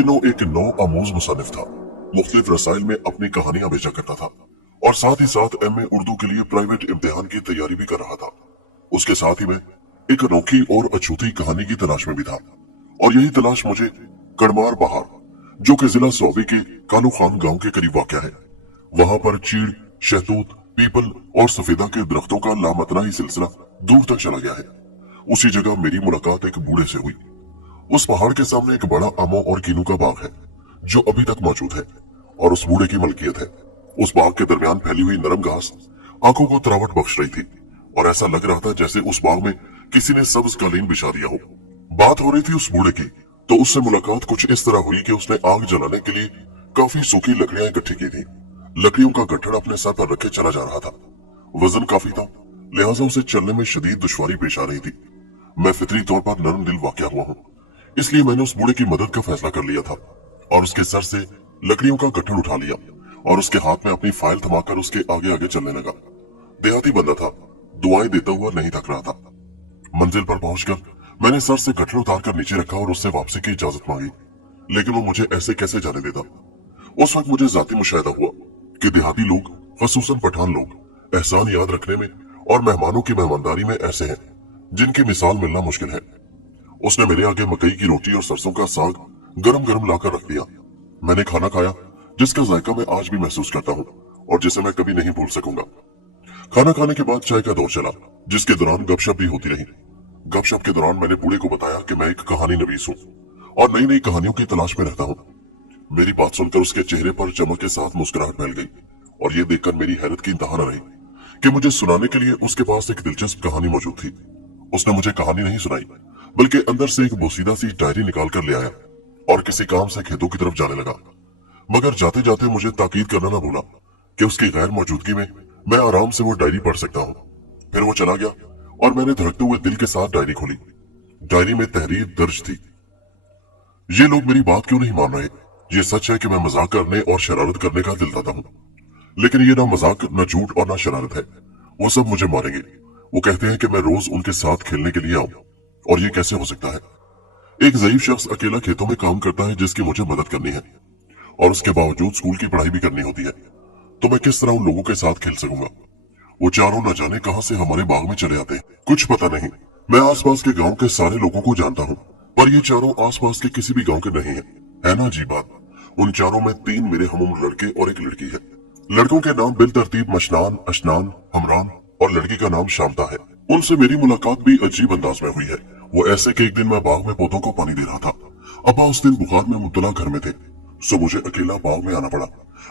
दिनों एक नौ आमोज मुसन्निफ था। मुख्तलिफ रसाइल में अपनी कहानियां भेजा करता था और साथ ही साथ एमए उर्दू के लिए प्राइवेट इम्तिहान की तैयारी भी कर रहा था। उसके साथ ही मैं एक अनोखी और अछूती कहानी की तलाश में भी था और यही तलाश मुझे कड़मार बहार, जो कि जिला सोबी के कालू खान गांव के करीब वाक़या है, वहां पर चीड़, शहतूत, पीपल और सफेदा के दरख्तों का लामतनाही सिलसिला दूर तक चला गया है। उसी जगह मेरी मुलाकात एक बूढ़े से हुई। उस पहाड़ के सामने एक बड़ा आमों और कीनू का बाग है जो अभी तक मौजूद है और उस बूढ़े की मलकियत है। उस बाग के दरमियान फैली हुई नरम घास आंखों को तरावट बख्श रही थी और ऐसा लग रहा था जैसे उस बाग में किसी ने सब्ज कालीन बिछा दिया हो। बात हो रही थी उस बूढ़े की, तो उससे मुलाकात कुछ इस तरह हुई कि उसने आग जलाने के लिए काफी सूखी लकड़ियां इकट्ठी की थी। लकड़ियों का गट्ठर अपने सर पर रखे चला जा रहा था। वजन काफी था, लिहाजा उसे चलने में शदीद दुश्वारी पेश आ रही थी। मैं फितरी तौर पर नरम दिल वाक़या हुआ हूँ, इसलिए मैंने उस बूढ़े की मदद का फैसला कर लिया था और उसके सर से लकड़ियों का गट्ठर उठा लिया और उसके हाथ में अपनी फाइल थमाकर उसके आगे आगे चलने लगा। देहाती बंदा था, दुआएं देता हुआ नहीं थक रहा था। मंजिल पर पहुंचकर मैंने सर से गट्ठर उतार कर नीचे रखा और उससे वापसी की इजाजत मांगी, लेकिन वो मुझे ऐसे कैसे जाने देता। उस वक्त मुझे जाती मुशाहिदा हुआ कि देहाती लोग, खसूसन पठान लोग, एहसान याद रखने में और मेहमानों की मेहमानदारी में ऐसे हैं जिनकी मिसाल मिलना मुश्किल है। उसने मेरे आगे मकई की रोटी और सरसों का साग गरम गरम लाकर रख दिया। मैंने खाना खाया जिसका जायका मैं आज भी महसूस करता हूँ और जिसे मैं कभी नहीं भूल सकूंगा। खाना खाने के बाद चाय का दौर चला, जिसके दौरान गपशप भी होती रही। गपशप के दौरान मैंने बूढ़े को बताया कि मैं एक कहानी नवीस हूँ और नई नई कहानियों की तलाश में रहता हूँ। मेरी बात सुनकर उसके चेहरे पर चमक के साथ मुस्कुराहट फैल गई और ये देखकर मेरी हैरत की इंतहा न रही कि मुझे सुनाने के लिए उसके पास एक दिलचस्प कहानी मौजूद थी। उसने मुझे कहानी नहीं सुनाई, बल्कि अंदर से एक बोसीदा सी डायरी निकाल कर ले आया और किसी काम से खेतों की तरफ जाने लगा। मगर जाते जाते मुझे ताकीद करना न भूला कि उसकी गैर मौजूदगी में मैं आराम से वो डायरी पढ़ सकता हूँ। फिर वो चला गया और मैंने धड़कते हुए दिल के साथ डायरी खोली। डायरी में तहरीर दर्ज थी। ये लोग मेरी बात क्यों नहीं मान रहे? ये सच है कि मैं मजाक करने और शरारत करने का दिल दाता हूँ, लेकिन ये ना मजाक, न झूठ और ना शरारत है। वो सब मुझे मारेंगे। वो कहते हैं कि मैं रोज उनके साथ खेलने के लिए आऊं, और ये कैसे हो सकता है? एक ज़ईफ शख्स अकेला खेतों में काम करता है जिसकी मुझे मदद करनी है और उसके बावजूद स्कूल की पढ़ाई भी करनी होती है, तो मैं किस तरह उन लोगों के साथ खेल सकूंगा? वो चारों न जाने कहां से हमारे बाग में चले आते हैं, कुछ पता नहीं। मैं आसपास के गांव के सारे लोगों को जानता हूँ, पर ये चारों आसपास के किसी भी गांव के नहीं है ना अजीब बात? उन चारों में 3 मेरे हमउम्र लड़के और एक लड़की है। लड़कों के नाम बिल तरतीब मशनान, अशनान, हमरान और लड़की का नाम शामता है। उनसे मेरी मुलाकात भी अजीब अंदाज में हुई है। वो ऐसे कि एक दिन मैं बाग में पौधों को पानी दे रहा था। अब्बा उस दिन बुखार में मुब्तला घर में थे, सो मुझे अकेला बाग में आना पड़ा।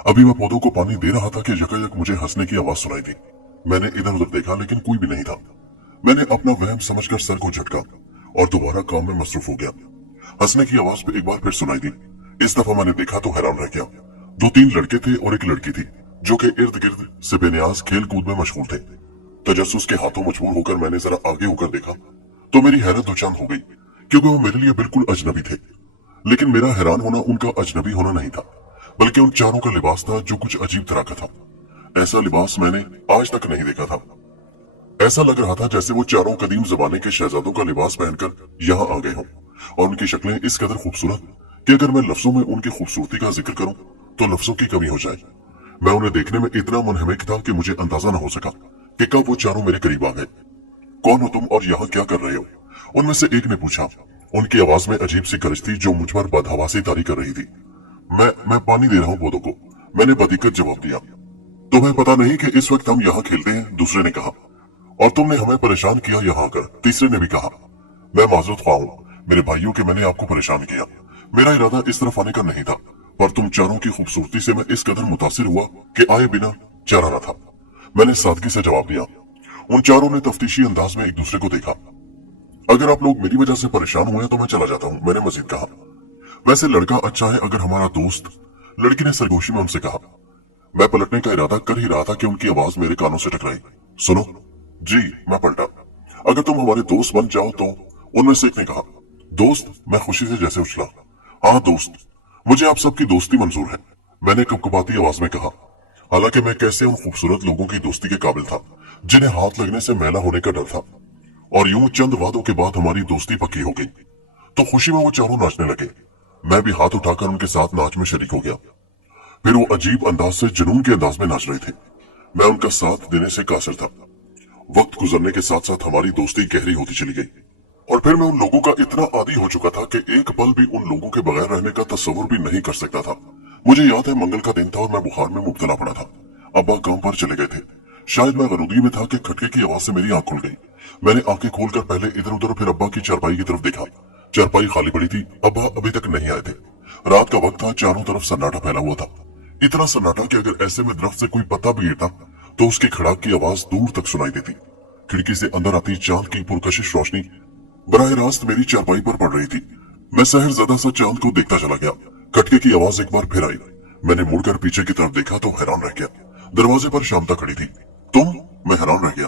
अभी मैं पौधों को पानी दे रहा था कि यकायक मुझे हंसने की आवाज सुनाई दी। मैंने इधर उधर देखा, लेकिन कोई भी नहीं था। मैंने अपना वहम समझकर सर को झटका और दोबारा काम में मसरूफ हो गया। हंसने की आवाज एक बार फिर सुनाई दी। इस दफा मैंने देखा तो हैरान रह गया। 2-3 लड़के थे और एक लड़की थी जो कि इर्द गिर्द से बेनियाज खेल कूद में मशगूल थे। तजस्सुस के हाथों मजबूर होकर मैंने जरा आगे होकर देखा तो मेरी हैरत दुचांद हो गई, क्योंकि वो मेरे लिए बिल्कुल अजनबी थे। लेकिन मेरा हैरान होना उनका अजनबी होना नहीं था, बल्कि उन चारों का लिबास था जो कुछ अजीब तरह का था। ऐसा लिबास मैंने आज तक नहीं देखा था। ऐसा लग रहा था जैसे वो चारों कदीम जमाने के शहजादों का लिबास पहनकर यहाँ आ गए हों और उनकी शक्लें इस कदर खूबसूरत कि अगर मैं लफ्जों में उनकी खूबसूरती का जिक्र करूं तो लफ्जों की कमी हो जाए। मैं उन्हें देखने में इतना मुनहमिक था कि मुझे अंदाजा न हो सका कि कब वो चारों मेरे करीब आ गए। कौन हो तुम और यहाँ क्या कर रहे हो? उनमें से एक ने पूछा। उनकी आवाज में अजीब सी गरज थी जो मुझ पर बदहवासी तारी कर रही थी। मैं पानी दे रहा हूँ पौधों को, मैंने बदीकत जवाब दिया। तुम्हें पता नहीं कि इस वक्त हम यहाँ खेलते हैं? दूसरे ने कहा। और तुमने हमें परेशान किया यहाँ आकर, तीसरे ने भी कहा। मैं माजूद ख्वाह हूँ मेरे भाइयों के मैंने आपको परेशान किया। मेरा इरादा इस तरफ आने का नहीं था, पर तुम चारों की खूबसूरती से मैं इस कदर मुतासिर हुआ कि आए बिना चारा न था। मैंने सादगी से जवाब दिया। उन चारों ने तफ्तीशी अंदाज में एक दूसरे को देखा। अगर आप लोग मेरी वजह से परेशान हुए तो मैं चला जाता हूँ, मैंने मजीद कहा। वैसे लड़का अच्छा है अगर हमारा दोस्त, लड़की ने सरगोशी में उनसे कहा। मैं पलटने का इरादा कर ही रहा था कि उनकी आवाज मेरे कानों से टकराई। सुनो जी, मैं पलटा। अगर तुम हमारे दोस्त बन जाओ तो, उनमें से एक ने कहा। दोस्त? मैं खुशी से जैसे उछला। हाँ दोस्त, मुझे आप सबकी दोस्ती मंजूर है, मैंने कपकपाती आवाज में कहा। हालांकि मैं कैसे उन खूबसूरत लोगों की दोस्ती के काबिल था जिन्हें हाथ लगने से मैला होने का डर था। और यूं चंद वादों के बाद हमारी दोस्ती पक्की हो गई तो खुशी में वो चारों नाचने लगे। मैं भी हाथ उठाकर उनके साथ नाच में शरीक हो गया। फिर वो अजीब अंदाज से जुनून के अंदाज में नाच रहे थे। मैं उनका साथ देने से कासिर था। वक्त गुजरने के साथ साथ हमारी दोस्ती गहरी होती चली गई और फिर मैं उन लोगों का इतना आदी हो चुका था कि एक पल भी उन लोगों के बगैर रहने का तस्वुर भी नहीं कर सकता था। मुझे याद है मंगल का दिन था और मैं बुखार में मुब्तला पड़ा था। अब्बा काम पर चले गए थे। शायद मैं गरूदी में था कि खटके की आवाज से मेरी आंख खुल गई। मैंने आंखें खोलकर पहले इधर उधर फिर अब्बा की चारपाई की तरफ देखा। चारपाई खाली पड़ी थी। अब्बा अभी तक नहीं आए थे। रात का वक्त था, चारों तरफ सन्नाटा फैला हुआ था। इतना सन्नाटा कि अगर ऐसे में दरख्त से कोई पत्ता भी गिरता तो उसके खड़ाक की आवाज दूर तक सुनाई देती। खिड़की से अंदर आती चांद की पुरकशिश रोशनी बराह रास्त मेरी चारपाई पर पड़ रही थी। मैं सहर ज़दा सा चांद को देखता चला गया। खटके की आवाज एक बार फिर आई। मैंने मुड़कर पीछे की तरफ देखा तो हैरान रह गया। दरवाजे पर शांता खड़ी थी। तुम? मैं हैरान रह गया।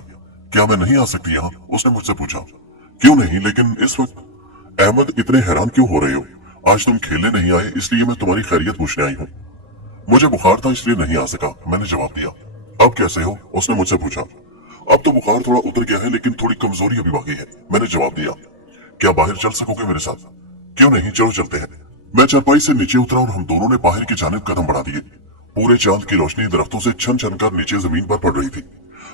क्या मैं नहीं आ सकती यहाँ? उसने मुझसे पूछा। क्यों नहीं, लेकिन इस वक्त? अहमद, इतने हैरान क्यों हो रहे हो? आज तुम खेलने नहीं आए, इसलिए मैं तुम्हारी खैरियत पूछने आई हूँ। मुझे बुखार था इसलिए नहीं आ सका, मैंने जवाब दिया। अब कैसे हो? उसने मुझसे पूछा। अब तो बुखार थोड़ा उतर गया है, लेकिन थोड़ी कमजोरी अभी बाकी है, मैंने जवाब दिया। क्या बाहर चल सकोगे मेरे साथ? क्यों नहीं, चलो चलते हैं। मैं चारपाई से नीचे उतरा और हम दोनों ने बाहर की जानिब कदम बढ़ा दिए। पूरे चांद की रोशनी दरख्तों से छन छन कर नीचे जमीन पर पड़ रही थी।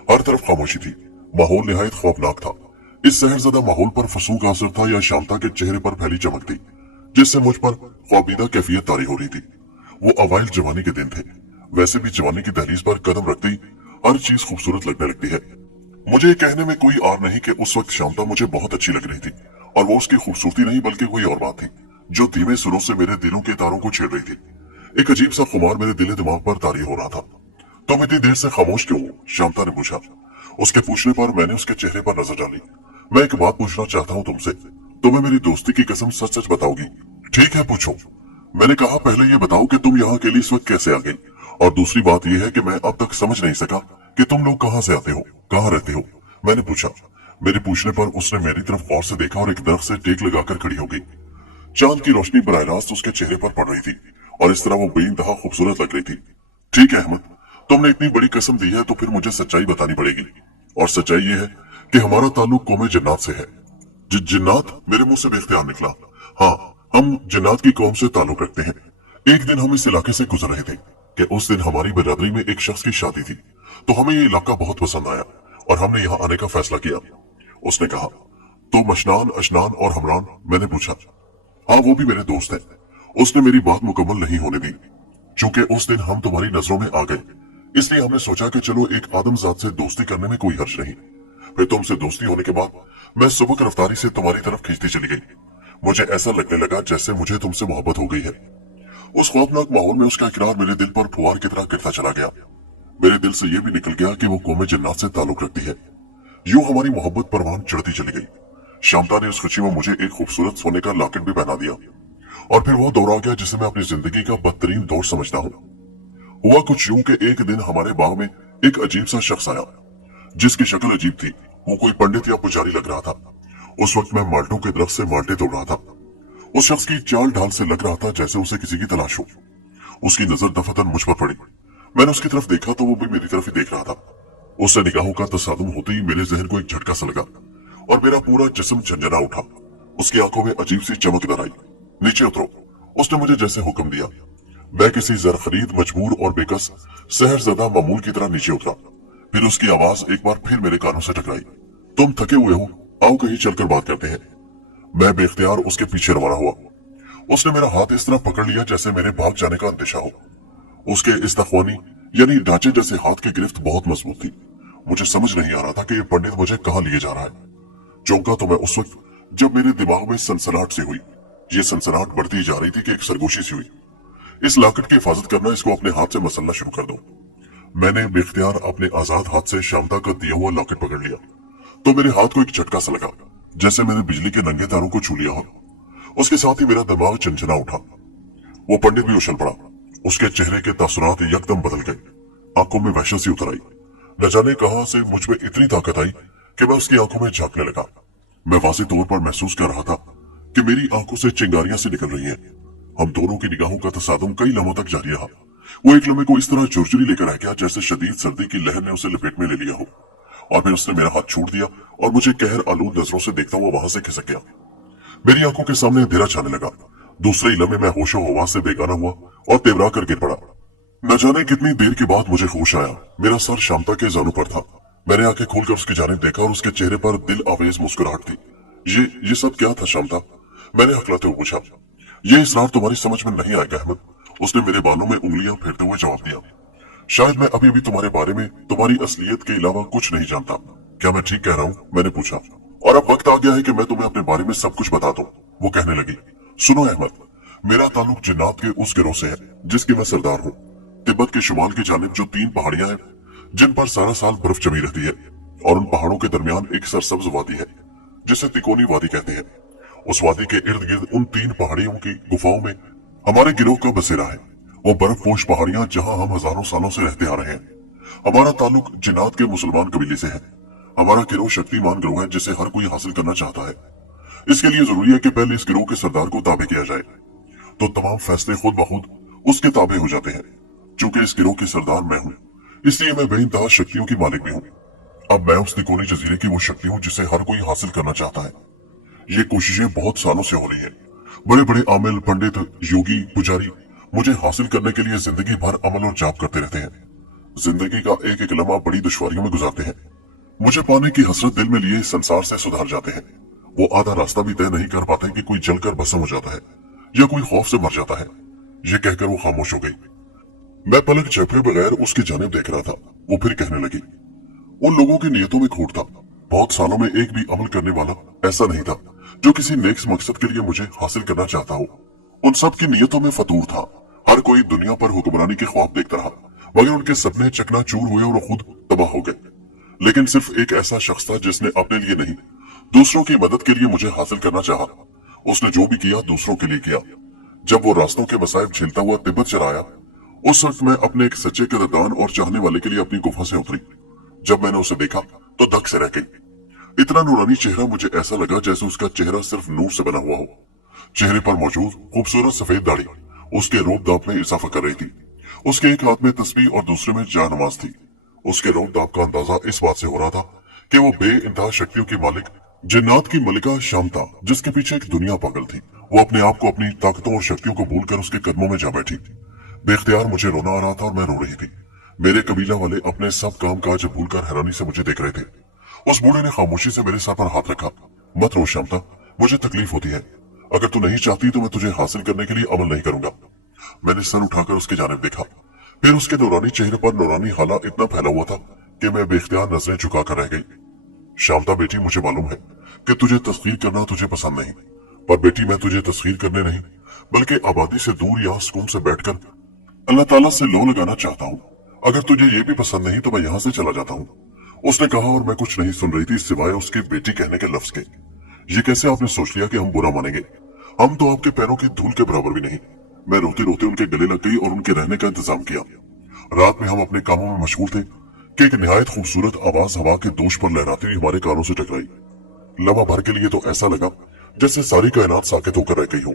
हर तरफ खामोशी थी। माहौल निहायत खौफनाक था। इस सहरज़दा माहौल पर फसूं का असर था या शांता के चेहरे पर फैली चमक थी, जिससे मुझ पर ख्वाबीदा कैफियत तारी हो रही थी। वो अवाइल जवानी के दिन थे। वैसे भी जवानी की दहलीज पर कदम रखते ही हर चीज खूबसूरत लगने लगती है। मुझे कहने में कोई आर नहीं कि उस वक्त शांता मुझे बहुत अच्छी लग रही थी और वो उसकी खूबसूरती नहीं बल्कि कोई और बात थी जो धीमे सुरों से मेरे दिलों के तारों को छेड़ रही थी। एक अजीब सा खुमार मेरे दिले दिमाग पर तारी हो रहा था। तुम इतनी देर से खामोश क्यों हो? शांता ने पूछा। उसके पूछने पर मैंने उसके चेहरे पर नजर डाली। मैं एक बात पूछना चाहता हूँ तुमसे। तुम्हें मेरी दोस्ती की कसम सच सच बताओगी? ठीक है, पूछो। मैंने कहा, पहले ये बताओ कि तुम यहाँ अकेली इस वक्त कैसे आ गई, और दूसरी बात यह है कि मैं अब तक समझ नहीं सका कि तुम लोग कहाँ से आते हो, कहाँ रहते हो, मैंने पूछा। मेरे पूछने पर उसने मेरी तरफ गौर से देखा और एक दरख्त से टेक लगाकर खड़ी हो गई। चांद की रोशनी बराह रास्त उसके चेहरे पर पड़ रही थी और इस तरह वो बेइंतहा खूबसूरत लग रही थी। ठीक है अहमद, तुमने इतनी बड़ी कसम दी है तो फिर मुझे सच्चाई बतानी पड़ेगी, और सच्चाई ये है कि हमारा ताल्लुक कौम जन्नात से है। जिन्नात? मेरे मुंह से बेख्तियार निकला। हाँ, हम जिन्नात की कौम से ताल्लुक रखते हैं। एक दिन हम इस इलाके से गुजर रहे थे कि उस दिन हमारी बिरादरी में एक शख्स की शादी थी, तो हमें ये इलाका बहुत पसंद आया और हमने यहाँ आने का फैसला किया। उसने कहा। तो मशनान, अशनान और हमरान? मैंने पूछा। हाँ, वो भी मेरे दोस्त हैं। उसने मेरी बात मुकम्मल नहीं होने दी। चूंकि उस दिन हम तुम्हारी नजरों में आ गए, इसलिए हमने सोचा कि चलो एक आदमजात से दोस्ती करने में कोई हर्ज नहीं। फिर तुमसे दोस्ती होने के बाद मैं सुबह रफ्तारी से तुम्हारी तरफ खींचती चली गई। मुझे ऐसा लगने लगा जैसे मुझे तुमसे मोहब्बत हो गई है। उस खौफनाक माहौल में उसका इकरार मेरे दिल पर फुहार की तरह गिरता चला गया। मेरे दिल से यह भी निकल गया कि वो कौम जन्नात से ताल्लुक रखती है। यूं हमारी मोहब्बत परवान चढ़ती चली गई। शांता ने उस खुशी में मुझे एक खूबसूरत सोने का लॉकेट भी पहना दिया और फिर वो दौर आ गया जिसे मैं अपनी जिंदगी का बदतरीन दौर समझता हूँ। हुआ कुछ यूं कि एक दिन हमारे बाग में एक अजीब सा शख्स आया, जिसकी शक्ल अजीब थी। वो कोई पंडित या पुजारी लग रहा था। उस वक्त मैं माल्टों के दरख्त से माल्टे तोड़ रहा था। उस शख्स की चाल ढाल से लग रहा था जैसे उसे किसी की तलाश हो। उसकी नजर दफातन मुझ पर पड़ी। मैंने उसकी तरफ देखा तो वो भी मेरी तरफ ही देख रहा था। उससे निगाहों का तसादुम होते ही मेरे जहन को एक झटका सा लगा और मेरा पूरा जिस्म झंझना उठा। उसकी आंखों में अजीब सी चमक नजर आई। नीचे उतरो, उसने मुझे जैसे हुक्म दिया। मैं किसी जरखरीद, मजबूर और बेकस सहरज़दा मामूल की तरह नीचे उतरा। फिर उसकी आवाज एक बार फिर मेरे कानों से टकराई। तुम थके हुए हो, आओ कहीं चलकर बात करते हैं। मैं बेख्तियार उसके पीछे रवाना हुआ। उसने मेरा हाथ इस तरह पकड़ लिया जैसे मेरे भाग जाने का अंदेशा हो। उसके इस्तख्वानी यानी ढांचे जैसे हाथ की गिरफ्त बहुत मजबूत थी। मुझे समझ नहीं आ रहा था कि ये पंडित मुझे कहाँ लिए जा रहा है। चौंका तो मैं उस वक्त जब मेरे दिमाग में सनसनाहट सी हुई। ये सनसनाहट बढ़ती जा रही थी कि एक सरगोशी सी हुई। इस लॉकेट की हिफाजत करना, इसको अपने हाथ से मसलना शुरू कर दो। मैंने बेख्तियार अपने आजाद हाथ से शांता का दिया हुआ लॉकेट पकड़ लिया तो मेरे हाथ को एक झटका सा लगा जैसे मैंने बिजली के नंगे तारों को छू लिया हो। उसके साथ ही मेरा दिमाग चंचना उठा। वो पंडित भी उछल पड़ा। उसके चेहरे के तासुरात यकदम बदल गए। आंखों में वहशत सी उतर आई। न जाने कहां से मुझ में इतनी ताकत आई कि मैं उसकी आंखों में झांकने लगा। मैं वाज़ेह तौर पर महसूस कर रहा था कि मेरी आंखों से चिंगारियां सी निकल रही हैं। हम दोनों की निगाहों का तसादुम कई लम्हों तक जारी रहा। वो एक लम्हे को इस तरह झुरझुरी लेकर आ गया जैसे शदीद सर्दी की लहर ने उसे लपेट में ले लिया हो, और फिर उसने मेरा हाथ छोड़ दिया और मुझे कहर आलूद नजरों से देखता हुआ वहां से खिसक गया। मेरी आंखों के सामने अंधेरा छाने लगा। दूसरे ही लम्हे मैं होशो हवास से बेगाना हुआ और तेवरा कर गिर पड़ा। न जाने कितनी देर के बाद मुझे होश आया। मेरा सर शांता के जानू पर था। मैंने आंखें खोलकर उसकी जानिब देखा और उसके चेहरे पर दिल आवेज मुस्कुराहट थी। ये सब क्या था शांता? मैंने हकलाते हुए पूछा। ये इसरार तुम्हारी समझ में नहीं आएगा अहमद, उसने मेरे बालों में उंगलियां फेरते हुए जवाब दिया। शायद मैं अभी भी तुम्हारे बारे में, तुम्हारी असलियत के अलावा कुछ नहीं जानता। क्या मैं ठीक कह रहा हूँ? मैंने पूछा। और अब वक्त आ गया है कि मैं तुम्हें अपने बारे में सब कुछ बता दूं, वो कहने लगी। सुनो अहमद, मेरा ताल्लुक जिन्नात के उस गिरोह से है जिसकी मैं सरदार हूँ। तिब्बत के शुमाल की जानिब जो 3 पहाड़ियां हैं जिन पर सारा साल बर्फ जमी रहती है, और उन पहाड़ों के दरमियान एक सरसब्ज वादी है जिसे तिकोनी वादी कहते हैं। उस वादी के इर्द गिर्द उन 3 पहाड़ियों की गुफाओं में हमारे गिरोह का बसेरा है। वो बर्फपोश पहाड़ियां जहां हम हजारों सालों से रहते आ रहे हैं। हमारा ताल्लुक जिन्नात के मुसलमान कबीले से है। हमारा गिरोह शक्तिमान गिरोह है जिसे हर कोई हासिल करना चाहता है। इसके लिए जरूरी है कि पहले इस गिरोह के सरदार को ताबे किया जाए, तो तमाम फैसले खुद ब खुद उसके ताबे हो जाते हैं। चूंकि इस गिरोह की सरदार मैं हूँ, इसलिए मैं बेइंतहा शक्तियों की मालिक भी हूँ। अब मैं उस तिकोनी जजीरे की वो शक्ति हूँ जिसे हर कोई हासिल करना चाहता है। ये कोशिशें बहुत सालों से हो रही है। बड़े बड़े आमिल, पंडित, योगी, पुजारी मुझे हासिल करने के लिए जिंदगी भर अमल और जाप करते रहते हैं। जिंदगी का एक एक लम्हा बड़ी दुश्वारियों में गुजारते हैं। मुझे पाने की हसरत दिल में लिए संसार से सुधार जाते हैं। वो आधा रास्ता भी तय नहीं कर पाते कि कोई जलकर भस्म हो जाता है या कोई खौफ से मर जाता है। ये कहकर वो खामोश हो गई। मैं पलक झपके बगैर उसकी जानिब देख रहा था। वो फिर कहने लगी। उन लोगों की नियतों में खोट था। बहुत सालों में एक भी अमल करने वाला ऐसा नहीं था जो किसी नेक मकसद के लिए मुझे हासिल करना चाहता हो। उन सब की नियतों में फतूर था। हर कोई दुनिया पर हुक्मरानी के ख्वाब देखता रहा, मगर उनके सपने चकनाचूर हुए और खुद तबाह हो गए। लेकिन सिर्फ एक ऐसा शख्स था जिसने अपने लिए नहीं, दूसरों की मदद के लिए मुझे हासिल करना चाहा। उसने जो भी किया दूसरों के लिए किया। जब वो रास्तों के मसाइब झेलता हुआ तिब्बत चला आया, उस वक्त मैं अपने एक सच्चे कदरदान और चाहने वाले के लिए अपनी गुफा से उतरी। जब मैंने उसे देखा तो धक से रह गई। इतना नूरानी चेहरा, मुझे ऐसा लगा जैसे उसका चेहरा सिर्फ नूर से बना हुआ हो। चेहरे पर मौजूद खूबसूरत सफेद दाढ़ी उसके रोब दाब में इजाफा कर रही थी। उसके एक हाथ में तस्बीह और दूसरे में जानमाज थी। उसके रोब दाब का अंदाजा इस बात से हो रहा था कि वो बेइंतहा शक्तियों की मालिक जिन्नात की मलिका शांता, जिसके पीछे एक दुनिया पागल थी, वो अपने आप को अपनी ताकतों और शक्तियों को भूलकर उसके कदमों में जा बैठी। बेख्तियार मुझे रोना आ रहा था और मैं रो रही थी। मेरे कबीला वाले अपने सब काम काज भूलकर हैरानी से मुझे देख रहे थे। उस बूढ़े ने खामोशी से मेरे सर पर हाथ रखा। मत रो शांता, मुझे तकलीफ होती है। अगर तू नहीं चाहती तो मैं तुझे हासिल करने के लिए अमल नहीं करूंगा। मैंने सर उठाकर उसके जानिब देखा। फिर उसके नूरानी चेहरे पर नूरानी हाला इतना फैला हुआ था कि मैं बेख्तियार नजरें झुकाकर रह गई। शांता बेटी, मुझे मालूम है कि तुझे तस्खीर करना तुझे पसंद नहीं, पर बेटी मैं तुझे तस्खीर करने नहीं बल्कि आबादी से दूर या सुकून से बैठकर अल्लाह ताला से लो लगाना चाहता हूँ। अगर तुझे ये भी पसंद नहीं तो मैं यहाँ से चला जाता हूँ, उसने कहा। और मैं कुछ नहीं सुन रही थी सिवाय उसके बेटी कहने के लफ्ज के। ये कैसे आपने सोच लिया कि हम बुरा मानेंगे? हम तो आपके पैरों की धूल के बराबर भी नहीं। मैं रोते रोते उनके गले लग गई और उनके रहने का इंतजाम किया। रात में हम अपने कामों में मशगूल थे कि एक निहायत खूबसूरत आवाज हवा के दोष पर लहराती हुई हमारे कानों से टकराई। लम्हा भर के लिए तो ऐसा लगा जैसे सारी कायनात साकित होकर रह गई हो।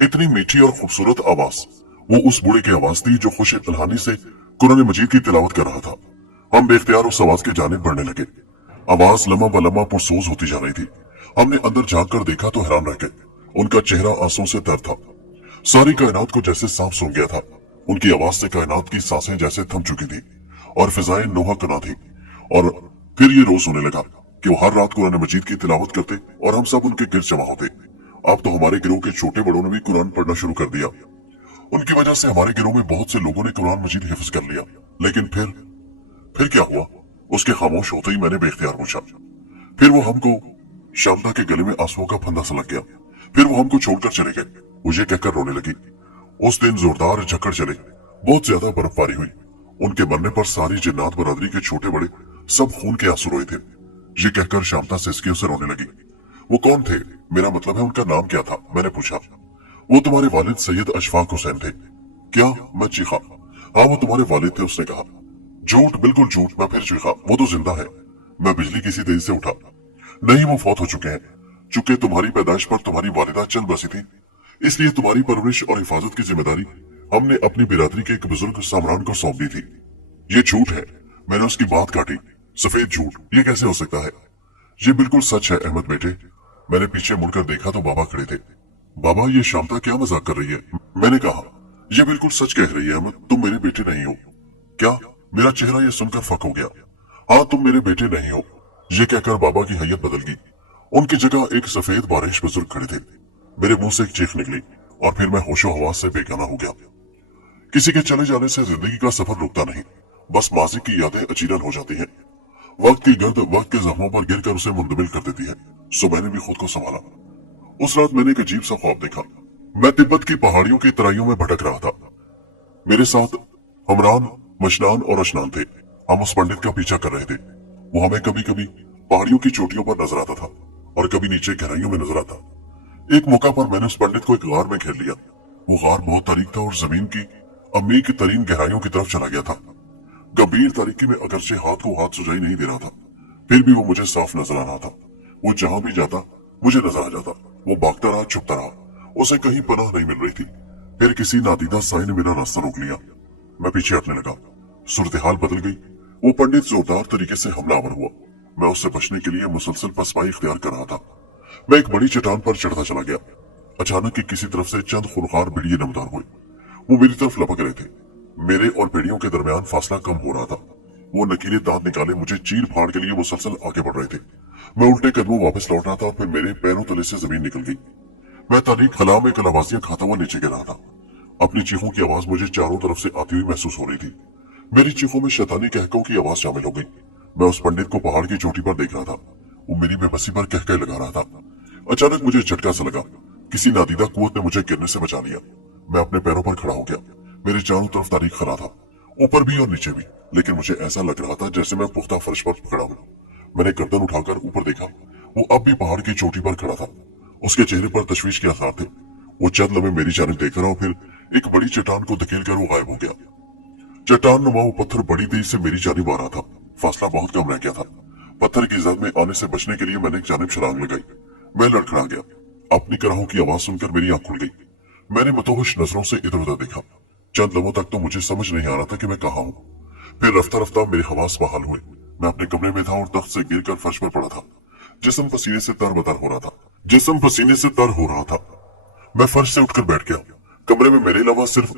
इतनी मीठी और खूबसूरत आवाज वो उस बूढ़े की आवाज थी जो खुश इल्हानी से कुरान मजीद की तिलावत कर रहा था। हम बेख्तियार उस आवाज के जानिब बढ़ने लगे। आवाज लम्हा ब लम्हा पुरसोज होती जा रही थी। हमने अंदर झांक कर देखा तो हैरान रह गए। उनका चेहरा आंसुओं से तर था। सारी कायनात को जैसे सांप सूंघ गया था। उनकी आवाज से कायनात की सांसें जैसे थम चुकी थी और फिजाएं नोहा कना थी। और फिर ये रोज होने लगा कि वो हर रात कुरान मजीद की तिलावत करते और हम सब उनके गिर्द जमा होते। अब तो हमारे गिरोह के छोटे बड़ों ने भी कुरान पढ़ना शुरू कर दिया। उनकी वजह से हमारे गिरोह में बहुत से लोगों ने कुरान मजीद हिफ्ज कर लिया। लेकिन फिर क्या हुआ? उसके खामोश होते ही मैंने बेख्तियार पूछा। फिर वो हमको, शांता के गले में आंसुओं का फंदा सा लग गया। फिर वो हमको छोड़कर चले गए। मुझे कहकर रोने लगी। उस दिन जोरदार झक्कड़ चले, बहुत ज्यादा बर्फबारी हुई। उनके मरने पर सारी जिन्नात बरादरी के छोटे बड़े सब खून के आंसू रोए थे। ये कहकर शांता सिसकियों से रोने लगी। वो कौन थे? मेरा मतलब है उनका नाम क्या था? मैंने पूछा। वो तुम्हारे वालिद सैयद अशफाक हुसैन थे। क्या? मैं चीखा। हाँ, वो तुम्हारे वालिद थे, उसने कहा। झूठ, बिल्कुल झूठ। मैं फिर चीखा। वो तो जिंदा है। मैं बिजली की सी तेजी से उठा। नहीं, वो फौत हो चुके हैं। चूंकि तुम्हारी पैदाइश पर तुम्हारी वालिदा चल बसी थी, इसलिए तुम्हारी परवरिश और हिफाजत की जिम्मेदारी हमने अपनी बिरादरी के एक बुजुर्ग सामरान को सौंप दी थी। ये झूठ है। मैंने उसकी बात काटी। सफेद झूठ, ये कैसे हो सकता है? ये बिल्कुल सच है अहमद बेटे। मैंने पीछे मुड़कर देखा तो बाबा खड़े थे। बाबा ये शांता क्या मजाक कर रही है? मैंने कहा, ये बिल्कुल सच कह रही है अहमद, तुम मेरे बेटे नहीं हो। क्या? मेरा चेहरा ये सुनकर फक हो गया। हाँ तुम मेरे बेटे नहीं हो। ये कहकर बाबा की हैयत बदल गई। उनकी जगह एक सफेद बारिश बुजुर्ग खड़े थे। मेरे मुंह से एक चीख निकली और फिर मैं होशो हवास से बेगाना हो गया। किसी के चले जाने से जिंदगी का सफर रुकता नहीं, बस माजी की यादें अजीरन हो जाती हैं। वक्त की गर्द वक्त के जख्मों पर गिरकर उसे मुंतमिल कर देती है। सो मैंने भी खुद को संभाला। उस रात मैंने एक अजीब सा ख्वाब देखा। मैं तिब्बत की पहाड़ियों की तराइयों में भटक रहा था। मेरे साथ हमरान, मशनान और अशनान थे। हम उस पंडित का पीछा कर रहे थे। वो हमें कभी कभी पहाड़ियों की चोटियों पर नजर आता था और कभी नीचे गहराइयों में नजर आता। एक मौका पर मैंने उस पंडित को एक गार में घेर लिया। वो गार बहुत तारीक था और जमीन की अमीर तरीन गहराइयों की तरफ चला गया था। गंभीर तारीकी में अगरचे हाथ को हाथ सुझाई नहीं दे रहा था, फिर भी वो मुझे साफ नजर आ रहा था। वो जहां भी जाता मुझे नजर आ जाता। वो भागता रहा, छुपता रहा, उसे कहीं पनाह नहीं मिल रही थी। फिर किसी नादीदा साई ने मेरा रास्ता रोक लिया। मैं पीछे हटने लगा। सूरत हाल बदल गई। वो पंडित जोरदार तरीके से हमलावर हुआ। मैं उससे बचने के लिए मुसलसल पसपाई इख्तियार कर रहा था। मैं एक बड़ी चट्टान पर चढ़ता चला गया। अचानक ही किसी तरफ से चंद खूंखार भेड़िए नमदार हुए। वो मेरी तरफ लपक रहे थे। मेरे और भेड़ियों के दरमियान फासला कम हो रहा था। वो नकीले दांत निकाले मुझे चीर फाड़ के लिए मुसलसल आगे बढ़ रहे थे। मैं उल्टे कदमों वापस लौट रहा था और फिर मेरे पैरों तले से जमीन निकल गई। मैं तारीख खला में कलाबाजियां खाता हुआ नीचे गिर रहा था। अपनी चीखों की आवाज मुझे चारों तरफ से आती हुई महसूस हो रही थी। मेरी चीखों में शैतानी कहकों की आवाज शामिल हो गई। मैं उस पंडित को पहाड़ की चोटी पर देख रहा था। वो मेरी बेबसी पर कहके लगा रहा था। अचानक मुझे झटका सा लगा। किसी नादीदा कुव्वत ने मुझे गिरने से बचा लिया। मैं अपने पैरों पर खड़ा हो गया। मेरे चारों तरफ तारीख खला था, ऊपर भी और नीचे भी, लेकिन मुझे ऐसा लग रहा था जैसे मैं पुख्ता फर्श पर खड़ा हूं। मैंने गर्दन उठाकर ऊपर देखा। वो अब भी पहाड़ की चोटी पर खड़ा था। उसके चेहरे पर तशवीश के आसार थे। वो चंद लम्हे मेरी जानिब देख रहा और फिर एक बड़ी चट्टान को धकेल कर वो गायब हो गया। चट्टान नुमा वो पत्थर बड़ी तेजी से मेरी जानिब आ रहा था। फासला बहुत कम रह गया था। पत्थर की जद में आने से बचने के लिए मैंने एक जानिब छलांग लगाई। मैं लड़खड़ा गया। अपनी कराहों की आवाज सुनकर मेरी आंख खुल गई। मैंने मतोहश नजरों से इधर उधर देखा। चंद लम्हों तक तो मुझे समझ नहीं आ रहा था कि मैं कहाँ हूँ। फिर रफ्ता रफ्ता मेरे हवास बहाल हुए। मैं अपने कमरे में था और तख्त से गिरकर फर्श पर पड़ा था। जिस्म पसीने से तरबतर हो रहा था। जिस्म पसीने से तर हो रहा था। मैं फर्श से उठकर बैठ गया। कमरे में मेरे अलावा सिर्फ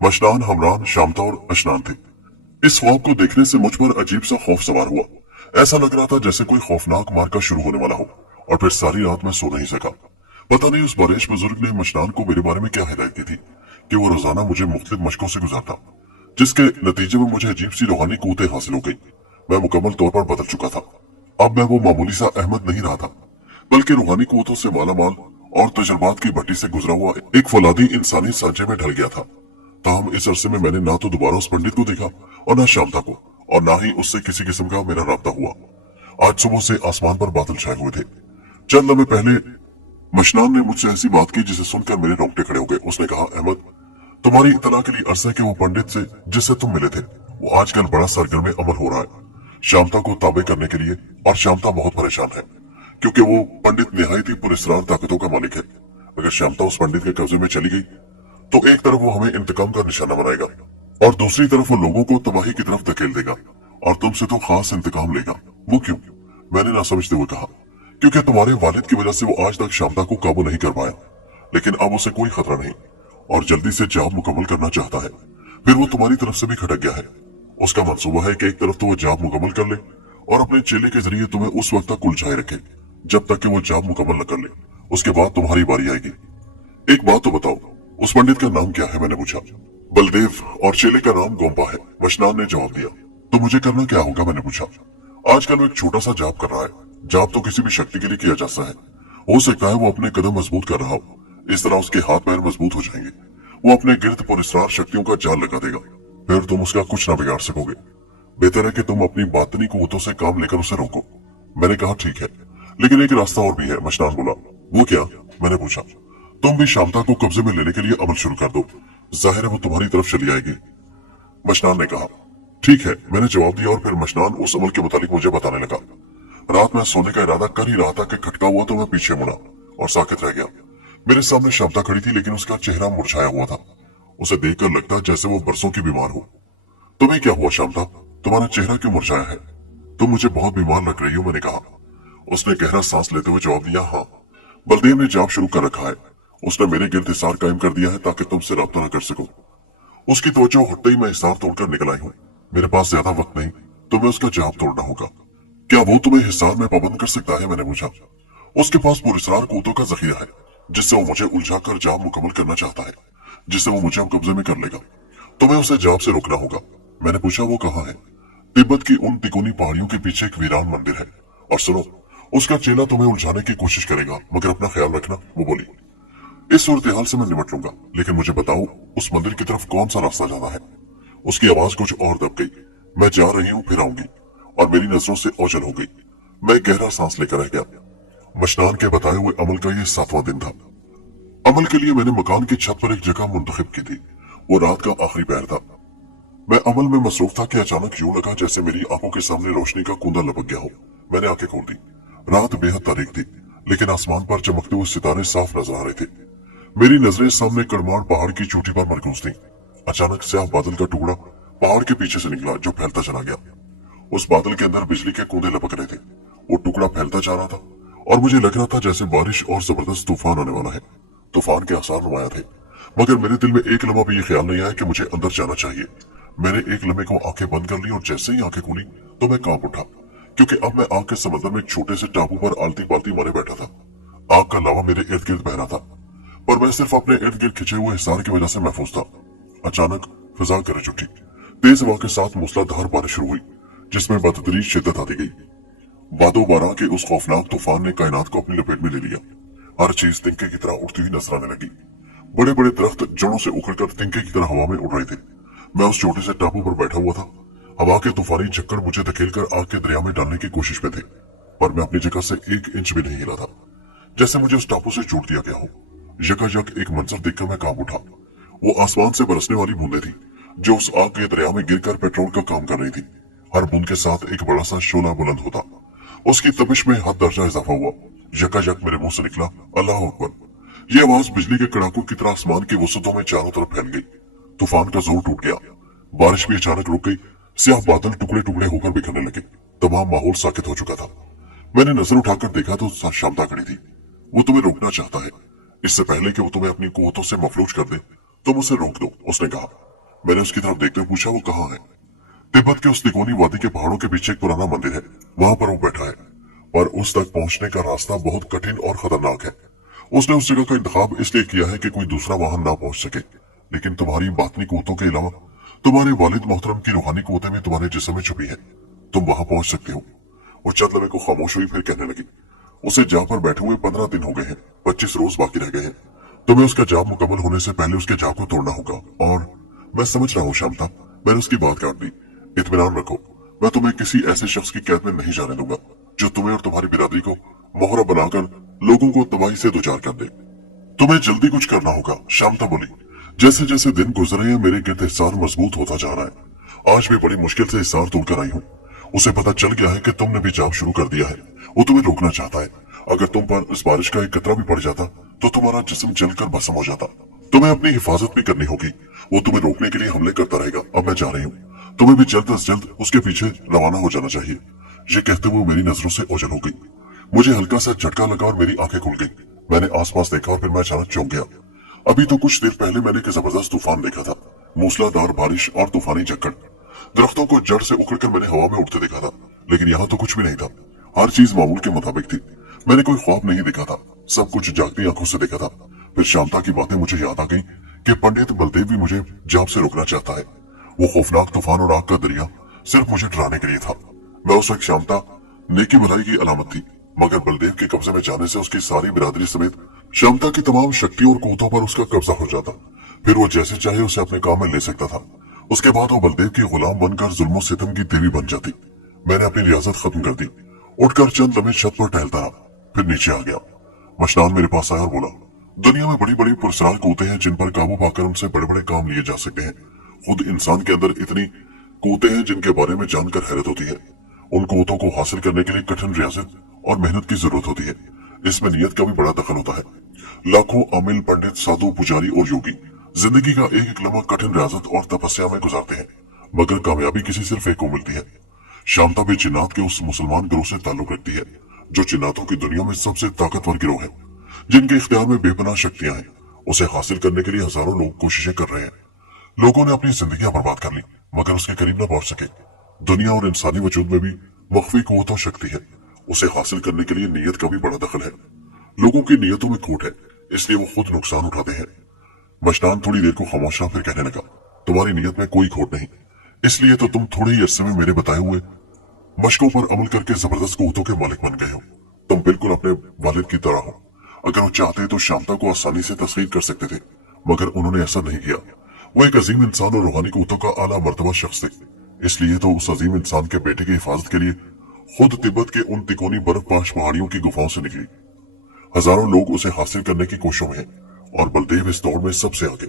मशनान, हमरान, शामता और अशनान थे। इस ख्वाब को देखने से मुझ पर अजीब सा खौफ सवार हुआ। ऐसा लग रहा था जैसे कोई खौफनाक मार्का शुरू होने वाला हो। और फिर सारी रात मैं सो नहीं सका। पता नहीं उस बारिश बुजुर्ग ने मशनान को मेरे बारे में क्या हिदायत दी थी कि वो रोजाना मुझे मुख्तलिफ मशकों से गुजारता, जिसके नतीजे में मुझे अजीब सी रूहानी कुव्वतें हासिल हो गई। मैं मुकम्मल तौर पर बदल चुका था। अब मैं वो मामूली सा अहमद नहीं रहा था, बल्कि रूहानी कुव्वतों से माला माल और तजुर्बात की भट्टी से गुजरा हुआ एक फौलादी इंसानी सांचे में ढल गया था। ताहम इस अरसे में मैंने ना तो दोबारा उस पंडित को देखा और ना शामता को, और ना ही उससे किसी किस्म का मेरा राब्ता हुआ। आज सुबह से आसमान पर बादल छाए हुए थे। चंद लम्हे पहले मशनान ने मुझसे ऐसी बात की जिसे सुनकर मेरे रोंगटे खड़े हो गए। उसने कहा, अहमद, तुम्हारी इतला के लिए अरसा के वो पंडित से जिससे तुम मिले थे, वो आजकल बड़ा सरगर्म अमल हो रहा है शामता को ताबे करने के लिए, और शामता बहुत परेशान है क्योंकि वो पंडित निहायत ही पुरस्कार ताकतों का मालिक है। अगर शामता उस पंडित के कब्जे में चली गई तो एक तरफ वो हमें इंतकाम का निशाना बनाएगा और दूसरी तरफ वो लोगों को तबाही की तरफ धकेल देगा, और तुमसे तो खास इंतकाम लेगा। वो क्यों? मैंने ना समझते हुए कहा, क्योंकि तुम्हारे वालिद की वजह से वो आज तक शामता को काबू नहीं कर पाया, लेकिन अब उसे कोई खतरा नहीं और जल्दी से जॉब मुकम्मल करना चाहता है। फिर वो तुम्हारी तरफ से भी खटक गया है। उसका मंसूबा है कि एक तरफ तो वो जॉब मुकम्मल कर ले और अपने चेले के जरिए तुम्हें उस वक्त तक उलझाए रखे जब तक कि वो जॉब मुकम्मल न कर ले। उसके बाद तुम्हारी बारी आएगी। एक बात तो बताओ, उस पंडित का नाम क्या है? मैंने पूछा। बलदेव, और चेले का नाम गोम्पा है, मशनान ने जवाब दिया। तो मुझे करना क्या होगा? मैंने पूछा। आजकल वो एक छोटा सा जाप कर रहा है। जाप तो किसी भी शक्ति के लिए किया जा सकता है। हो सकता है वो अपने कदम मजबूत कर रहा हो, इस तरह उसके हाथ पैर मजबूत हो जाएंगे। वो अपने गिर्द पुरस्कार शक्तियों का जाल लगा देगा, फिर तुम उसका कुछ ना बिगाड़ सकोगे। बेहतर है कि तुम अपनी बातनी कुव्वतों से काम लेकर उसे रोको। मैंने कहा, ठीक है, लेकिन एक रास्ता और भी है। मशनान बोला। वो क्या? मैंने पूछा। तुम भी शामता को कब्जे में लेने के लिए अमल शुरू कर दो, जाहिर है वो तुम्हारी तरफ चली आएगी। मशनान ने कहा। ठीक है, मैंने जवाब दिया और फिर मशनान उस अमल के मुतालिक मुझे बताने लगा। रात में सोने का इरादा कर ही रहा था कि खटका हुआ तो मैं पीछे मुड़ा और साकित रह गया। मेरे सामने शामता खड़ी थी, लेकिन उसका चेहरा मुरझाया हुआ था। उसे देखकर लगता जैसे वो बरसों की बीमार हो। तुम्हें क्या हुआ शामता? तुम्हारा चेहरा क्यों मुरझाया है? तुम मुझे बहुत बीमार लग रही हो, मैंने कहा। उसने गहरा सांस लेते हुए जवाब दिया, हाँ, बलदेव ने जॉब शुरू कर रखा है उसने मेरे गिर्द हिसार कायम कर दिया है ताकि तुमसे राब्ता न कर सकूं। उसकी तवज्जो हटते ही मैं हिसार तोड़कर निकल आई हूँ। मेरे पास ज्यादा वक्त नहीं, तुम्हें उसका जाप तोड़ना होगा। क्या वो तुम्हें हिसार में पाबंद कर सकता है? मैंने पूछा। उसके पास पुरस्कार कूतों का जखीरा है जिससे वो मुझे उलझाकर जाप मुकम्मल करना चाहता है, जिससे वो मुझे अब कब्जे में कर लेगा। तुम्हें उसे जाप से रोकना होगा। मैंने पूछा, वो कहाँ है? तिब्बत की उन तिकोनी पहाड़ियों के पीछे एक वीरान मंदिर है। और सुनो, उसका चेला तुम्हें उलझाने की कोशिश करेगा, मगर अपना ख्याल रखना, वो बोली। इस सूरत हाल से मैं निपट लूंगा, लेकिन मुझे बताओ उस मंदिर की तरफ कौन सा रास्ता जाना है? उसकी आवाज कुछ और दब गई। मैं जा रही हूँ, फिर आऊंगी। और मेरी नजरों से ओझल हो गई। मैं गहरा सांस लेकर रह गया। मशनान के बताए हुए अमल का यह 7वां दिन था। अमल के लिए मैंने मकान की छत पर एक जगह मुंतखब की थी। वो रात का आखिरी पहर था। मैं अमल में मसरूफ था कि अचानक यूं लगा जैसे मेरी आंखों के सामने रोशनी का कूंदा लपक गया हो। मैंने आंखें खोल दी। रात बेहद तारीक थी, लेकिन आसमान पर चमकते हुए सितारे साफ नजर आ रहे थे। मेरी नजरें सामने कड़माड़ पहाड़ की चोटी पर मरकूज थी। अचानक स्याह बादल का टुकड़ा पहाड़ के पीछे से निकला, जो फैलता चला गया। उस बादल के अंदर बिजली के कूंदे लपक रहे थे। वो टुकड़ा फैलता जा रहा था और मुझे लग रहा था जैसे बारिश और जबरदस्त तूफान आने वाला है। तूफान के आसार नुमाया थे, मगर मेरे दिल में एक लम्हा भी ये ख्याल नहीं आया कि मुझे अंदर जाना चाहिए। मैंने एक लम्हे को आंखें बंद कर ली और जैसे ही आंखें खोली तो मैं कांप उठा, क्योंकि अब मैं आग के समंदर में एक छोटे से टापू पर आलती पालती मरे बैठा था। आग का लावा मेरे इर्द गिर्द बह रहा था, पर मैं सिर्फ अपने इर्द गिर्द खिंचे हुए हिसार की वजह से महफूज था। अचानक फिजा गरज उठी। तेज हवा के साथ मूसलाधार बारिश शुरू हुई, जिसमें बदतरीन शिद्दत आती गई। वादो बारा के उस खौफनाक तूफान ने कायनात को अपनी लपेट में ले लिया। हर चीज तिनके की तरह उड़ती हुई नजर आने लगी। बड़े बड़े दरख्त जड़ों से उखड़कर तिनके की तरह हवा में उड़ रहे थे। मैं उस छोटे से टापू पर बैठा हुआ था। हवा के तूफानी झक्कड़ मुझे धकेलकर आग के दरिया में डालने की कोशिश में थे, पर मैं अपनी जगह से 1 इंच भी नहीं हिला था, जैसे मुझे उस टापू से जोड़ दिया गया हो। यकायक एक मंजर देखकर मैं कांप उठा। वो आसमान से बरसने वाली बूंदें थी, जो उस आग के दरिया में गिरकर पेट्रोल का काम कर रही थी। हर बूंद के साथ एक बड़ा सा शोला बुलंद होता। उसकी तपिश में हद दर्जा इजाफा हुआ। यकायक मेरे मुंह से निकला, अल्लाह अकबर। ये आवाज बिजली के कड़ाकों की तरह आसमान की वसतों में चारों तरफ फैल गई। तूफान का जोर टूट गया। बारिश भी अचानक रुक गई। स्याह बादल टुकड़े टुकड़े होकर बिखरने लगे। तमाम माहौल साकित हो चुका था। मैंने नजर उठाकर देखा तो शांता खड़ी थी। वो तुम्हें रोकना चाहता है। इससे पहले कि वो तुम्हें अपनी कुव्वतों से मफलूज कर दे, तुम उसे रोक दो, उसने कहा। मैंने उसकी तरफ देखते हुए पूछा, वो कहाँ है? तिब्बत के उस तिकोनी वादी के पहाड़ों के पीछे एक पुराना मंदिर है, वहां पर वो बैठा है। पर उस तक पहुंचने का रास्ता बहुत कठिन और खतरनाक है। उसने उस जगह का इंतखाब इसलिए किया है कि कोई दूसरा वहां ना पहुंच सके। लेकिन तुम्हारी बातनी कुव्वतों के अलावा तुम्हारे वालिद मोहतरम की रूहानी कुव्वतें भी तुम्हारे जिस्म में छुपी है। तुम वहां पहुंच सकते हो। वो चंद लम्हे को खामोश हुई, फिर कहने लगी, उसे जाप पर बैठे हुए 15 दिन हो गए हैं। 25 रोज बाकी रह गए हैं। तुम्हें उसका जाप मुकम्मल होने से पहले उसके जाप को तोड़ना होगा। और मैं समझ रहा हूँ शांता, मैंने उसकी बात काट दी। इत्मीनान रखो, मैं तुम्हें किसी ऐसे शख्स की कैद में नहीं जाने दूंगा जो तुम्हें और तुम्हारी बिरादरी को मोहरा बनाकर लोगों को तबाही से दो चार कर दे। तुम्हें जल्दी कुछ करना होगा, शांता बोली। जैसे जैसे दिन गुजर रहे हैं मेरे गिर्द हिसार मजबूत होता जा रहा है। आज भी बड़ी मुश्किल से हिसार तोड़कर आई हूँ। उसे पता चल गया है कि तुमने भी जाप शुरू कर दिया है। वो तुम्हें रोकना चाहता है। अगर तुम पर इस बारिश का एक कतरा भी पड़ जाता तो तुम्हारा जिस्म जलकर भस्म हो जाता। तुम्हें अपनी हिफाजत भी करनी होगी। वो तुम्हें रोकने के लिए हमले करता रहेगा। अब मैं जा रही हूँ। तुम्हें भी जल्द से जल्द उसके पीछे रवाना हो जाना चाहिए। ये कहते हुए मेरी नजरों से ओझल हो गई। मुझे हल्का सा झटका लगा और मेरी आंखें खुल गई। मैंने आसपास देखा और फिर मैं अचानक चौंक गया। अभी तो कुछ देर पहले मैंने एक जबरदस्त तूफान देखा था। मूसलाधार बारिश और तूफानी झक्कड़। दरख्तों को जड़ से उखड़कर मैंने हवा में उड़ते देखा था, लेकिन यहाँ तो कुछ भी नहीं था। हर चीज मामूल के मुताबिक थी। मैंने कोई ख्वाब नहीं देखा था, सब कुछ जागती आंखों से देखा था। फिर शांता की बातें मुझे याद आ गई कि पंडित बलदेव भी मुझे जाप से रोकना चाहता है। वो खौफनाक तूफान और आग का दरिया सिर्फ मुझे डराने के लिए था। मैं उस वक्त शांता नेकी भलाई की अलामत थी, मगर बलदेव के कब्जे में जाने से उसकी सारी बिरादरी समेत शांता की तमाम शक्ति और कुव्वतों पर उसका कब्जा हो जाता। फिर वो जैसे चाहे उसे अपने काम में ले सकता था। उसके बाद वो बलदेव की गुलाम बनकर जुल्म सितम की देवी बन जाती। मैंने अपनी रियाजत खत्म कर दी। उठकर चंद लम्हे छत पर टहलता रहा, फिर नीचे आ गया। मशनान मेरे पास आया और बोला, दुनिया में बड़ी बड़ी पुरस्कार कुव्वतें हैं जिन पर काबू पाकर उनसे बड़े बड़े काम लिए जा सकते हैं। खुद इंसान के अंदर इतनी कुव्वतें हैं जिनके बारे में जानकर हैरत होती है। उन कुव्वतों को हासिल करने के लिए कठिन रियाजत और मेहनत की जरूरत होती है। इसमें नियत का भी बड़ा दखल होता है। लाखों आमिल, पंडित, साधु, पुजारी और योगी जिंदगी का एक एक लम्हा कठिन रियाजत और तपस्या में गुजारते हैं, मगर कामयाबी किसी सिर्फ एक को मिलती है। शांता भी जिन्नात के उस मुसलमान गिरोह से ताल्लुक रखती है जो जिन्नातों की दुनिया में सबसे ताकतवर गिरोह है। जिनके इख्तियार में बेपनाह शक्तियां हैं। उसे हासिल करने के लिए हजारों लोग कोशिशें कर रहे हैं। लोगों ने अपनी जिंदगियां बर्बाद कर ली मगर उसके करीब न पहुंच सके। दुनिया और इंसानी वजूद में भी मख्फी कुव्वत और शक्ति है। उसे हासिल करने के लिए नीयत का भी बड़ा दखल है। लोगों की नीयतों में खोट है, इसलिए वो खुद नुकसान उठाते हैं। मशनान थोड़ी देर को खामोश रहा, फिर कहने लगा, तुम्हारी नीयत में कोई खोट नहीं, इसलिए तो तुम थोड़े ही अरसे में मेरे बताए हुए मशकों पर अमल करके जबरदस्त कुव्वतों के मालिक बन गए हो। तुम बिल्कुल अपने वालिद की तरह हो। अगर वो चाहते तो शांता को आसानी से तस्लीम कर सकते थे, मगर उन्होंने ऐसा नहीं किया। वो एक अजीम इंसान और रूहानी कुव्वतों का आला मर्तबा शख्स थे, इसलिए तो उस अजीम इंसान के बेटे की हिफाजत के लिए खुद तिब्बत के उन तिकोनी बर्फपाश पहाड़ियों की गुफाओं से निकली। हजारों लोग उसे हासिल करने की कोशिशों में हैं और बलदेव इस दौड़ में सबसे आगे,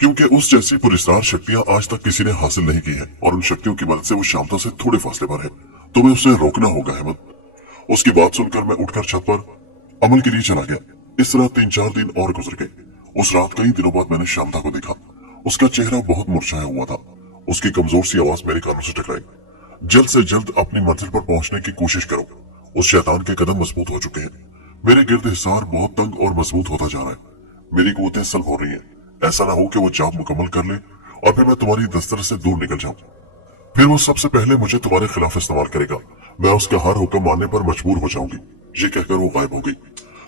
क्योंकि उस जैसी पुरस्कार शक्तियां आज तक किसी ने हासिल नहीं की है और उन शक्तियों की मदद से वो शांता से थोड़े फासले पर है। तुम्हें उसे रोकना होगा अहमद। उसकी बात सुनकर मैं उठकर छत पर अमल के लिए चला गया। इस तरह 3-4 दिन और गुजर गए। उस रात कई दिनों बाद मैंने शांता को देखा। उसका चेहरा बहुत मुरझाया हुआ था। उसकी कमजोर सी आवाज मेरे कानों से टकराई, जल्द से जल्द अपनी मंजिल पर पहुंचने की कोशिश करो। उस शैतान के कदम मजबूत हो चुके हैं। मेरे गिर्द हिसार बहुत तंग और मजबूत होता जा रहा है। मेरी कुव्वतें सल्ब हो रही हैं। ऐसा ना हो कि वो जाप मुकम्मल कर ले और फिर मैं तुम्हारी दस्तरस से दूर निकल जाऊं। फिर वो सबसे पहले मुझे तुम्हारे खिलाफ इस्तेमाल करेगा। मैं उसका हर हुक्म मानने पर मजबूर हो जाऊंगी। ये कहकर वो गायब हो गई।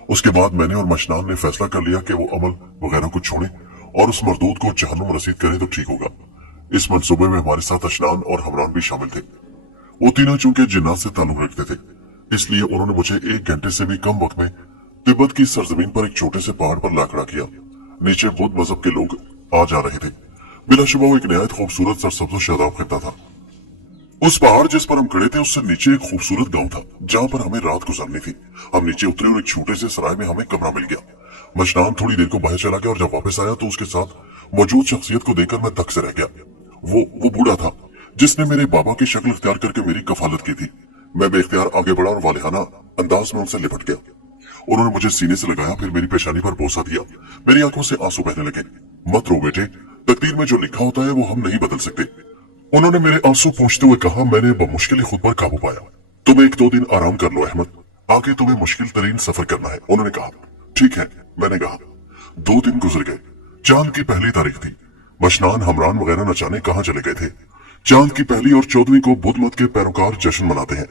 उसके बाद मैंने और मशनान ने फैसला कर लिया कि वो अमल वगैरह को छोड़े और उस मरदूद को जहन्नुम रसीद करे तो ठीक होगा। इस मंसूबे में हमारे साथ अशनान और हमरान भी शामिल थे। वो तीनों चूंकि जिन्नात से ताल्लुक रखते थे, इसलिए उन्होंने मुझे 1 घंटे से भी कम वक्त में तिब्बत की सरजमीन पर एक छोटे से पहाड़ पर ला खड़ा किया। नीचे बुद्ध मजहब के लोग आ जा रहे थे। बिलाशुबा वो एक नहायत खूबसूरत सरसब्ज़ शादाब खिता था। उस पहाड़ जिस पर हम खड़े थे उससे नीचे एक खूबसूरत गांव था जहां पर हमें रात गुजारनी थी। हम नीचे उतरे और एक छोटे से सराय में हमें कमरा मिल गया। मशनान थोड़ी देर को बाहर चला गया और जब वापस आया तो उसके साथ मौजूद शख्सियत को देखकर मैं तक से रह गया। वो बूढ़ा था जिसने मेरे बाबा की शक्ल इख्तियार करके मेरी कफालत की थी। मैं बेख्तियार आगे बढ़ा और वालिहाना अंदाज में उनसे लिपट गया। उन्होंने मुझे सीने से लगाया, फिर मेरी पेशानी पर बोसा दिया। मेरी आंखों से आंसू बहने लगे। मत रो बेटे, तकदीर में जो लिखा होता है वो हम नहीं बदल सकते। उन्होंने मेरे आंसू पोंछते हुए कहा। मैंने बमुश्किल ही खुद पर काबू पाया। तुम 1-2 दिन आराम कर लो अहमद, आगे तुम्हें मुश्किल तरीन सफर करना है। उन्होंने कहा। ठीक है, मैंने कहा। 2 दिन गुजर गए। चांद की पहली तारीख थी। मशनान हमरान वगैरह न जाने कहां चले गए थे। चांद की पहली और 14वीं को बुद्ध मत के पैरोकार जश्न मनाते हैं।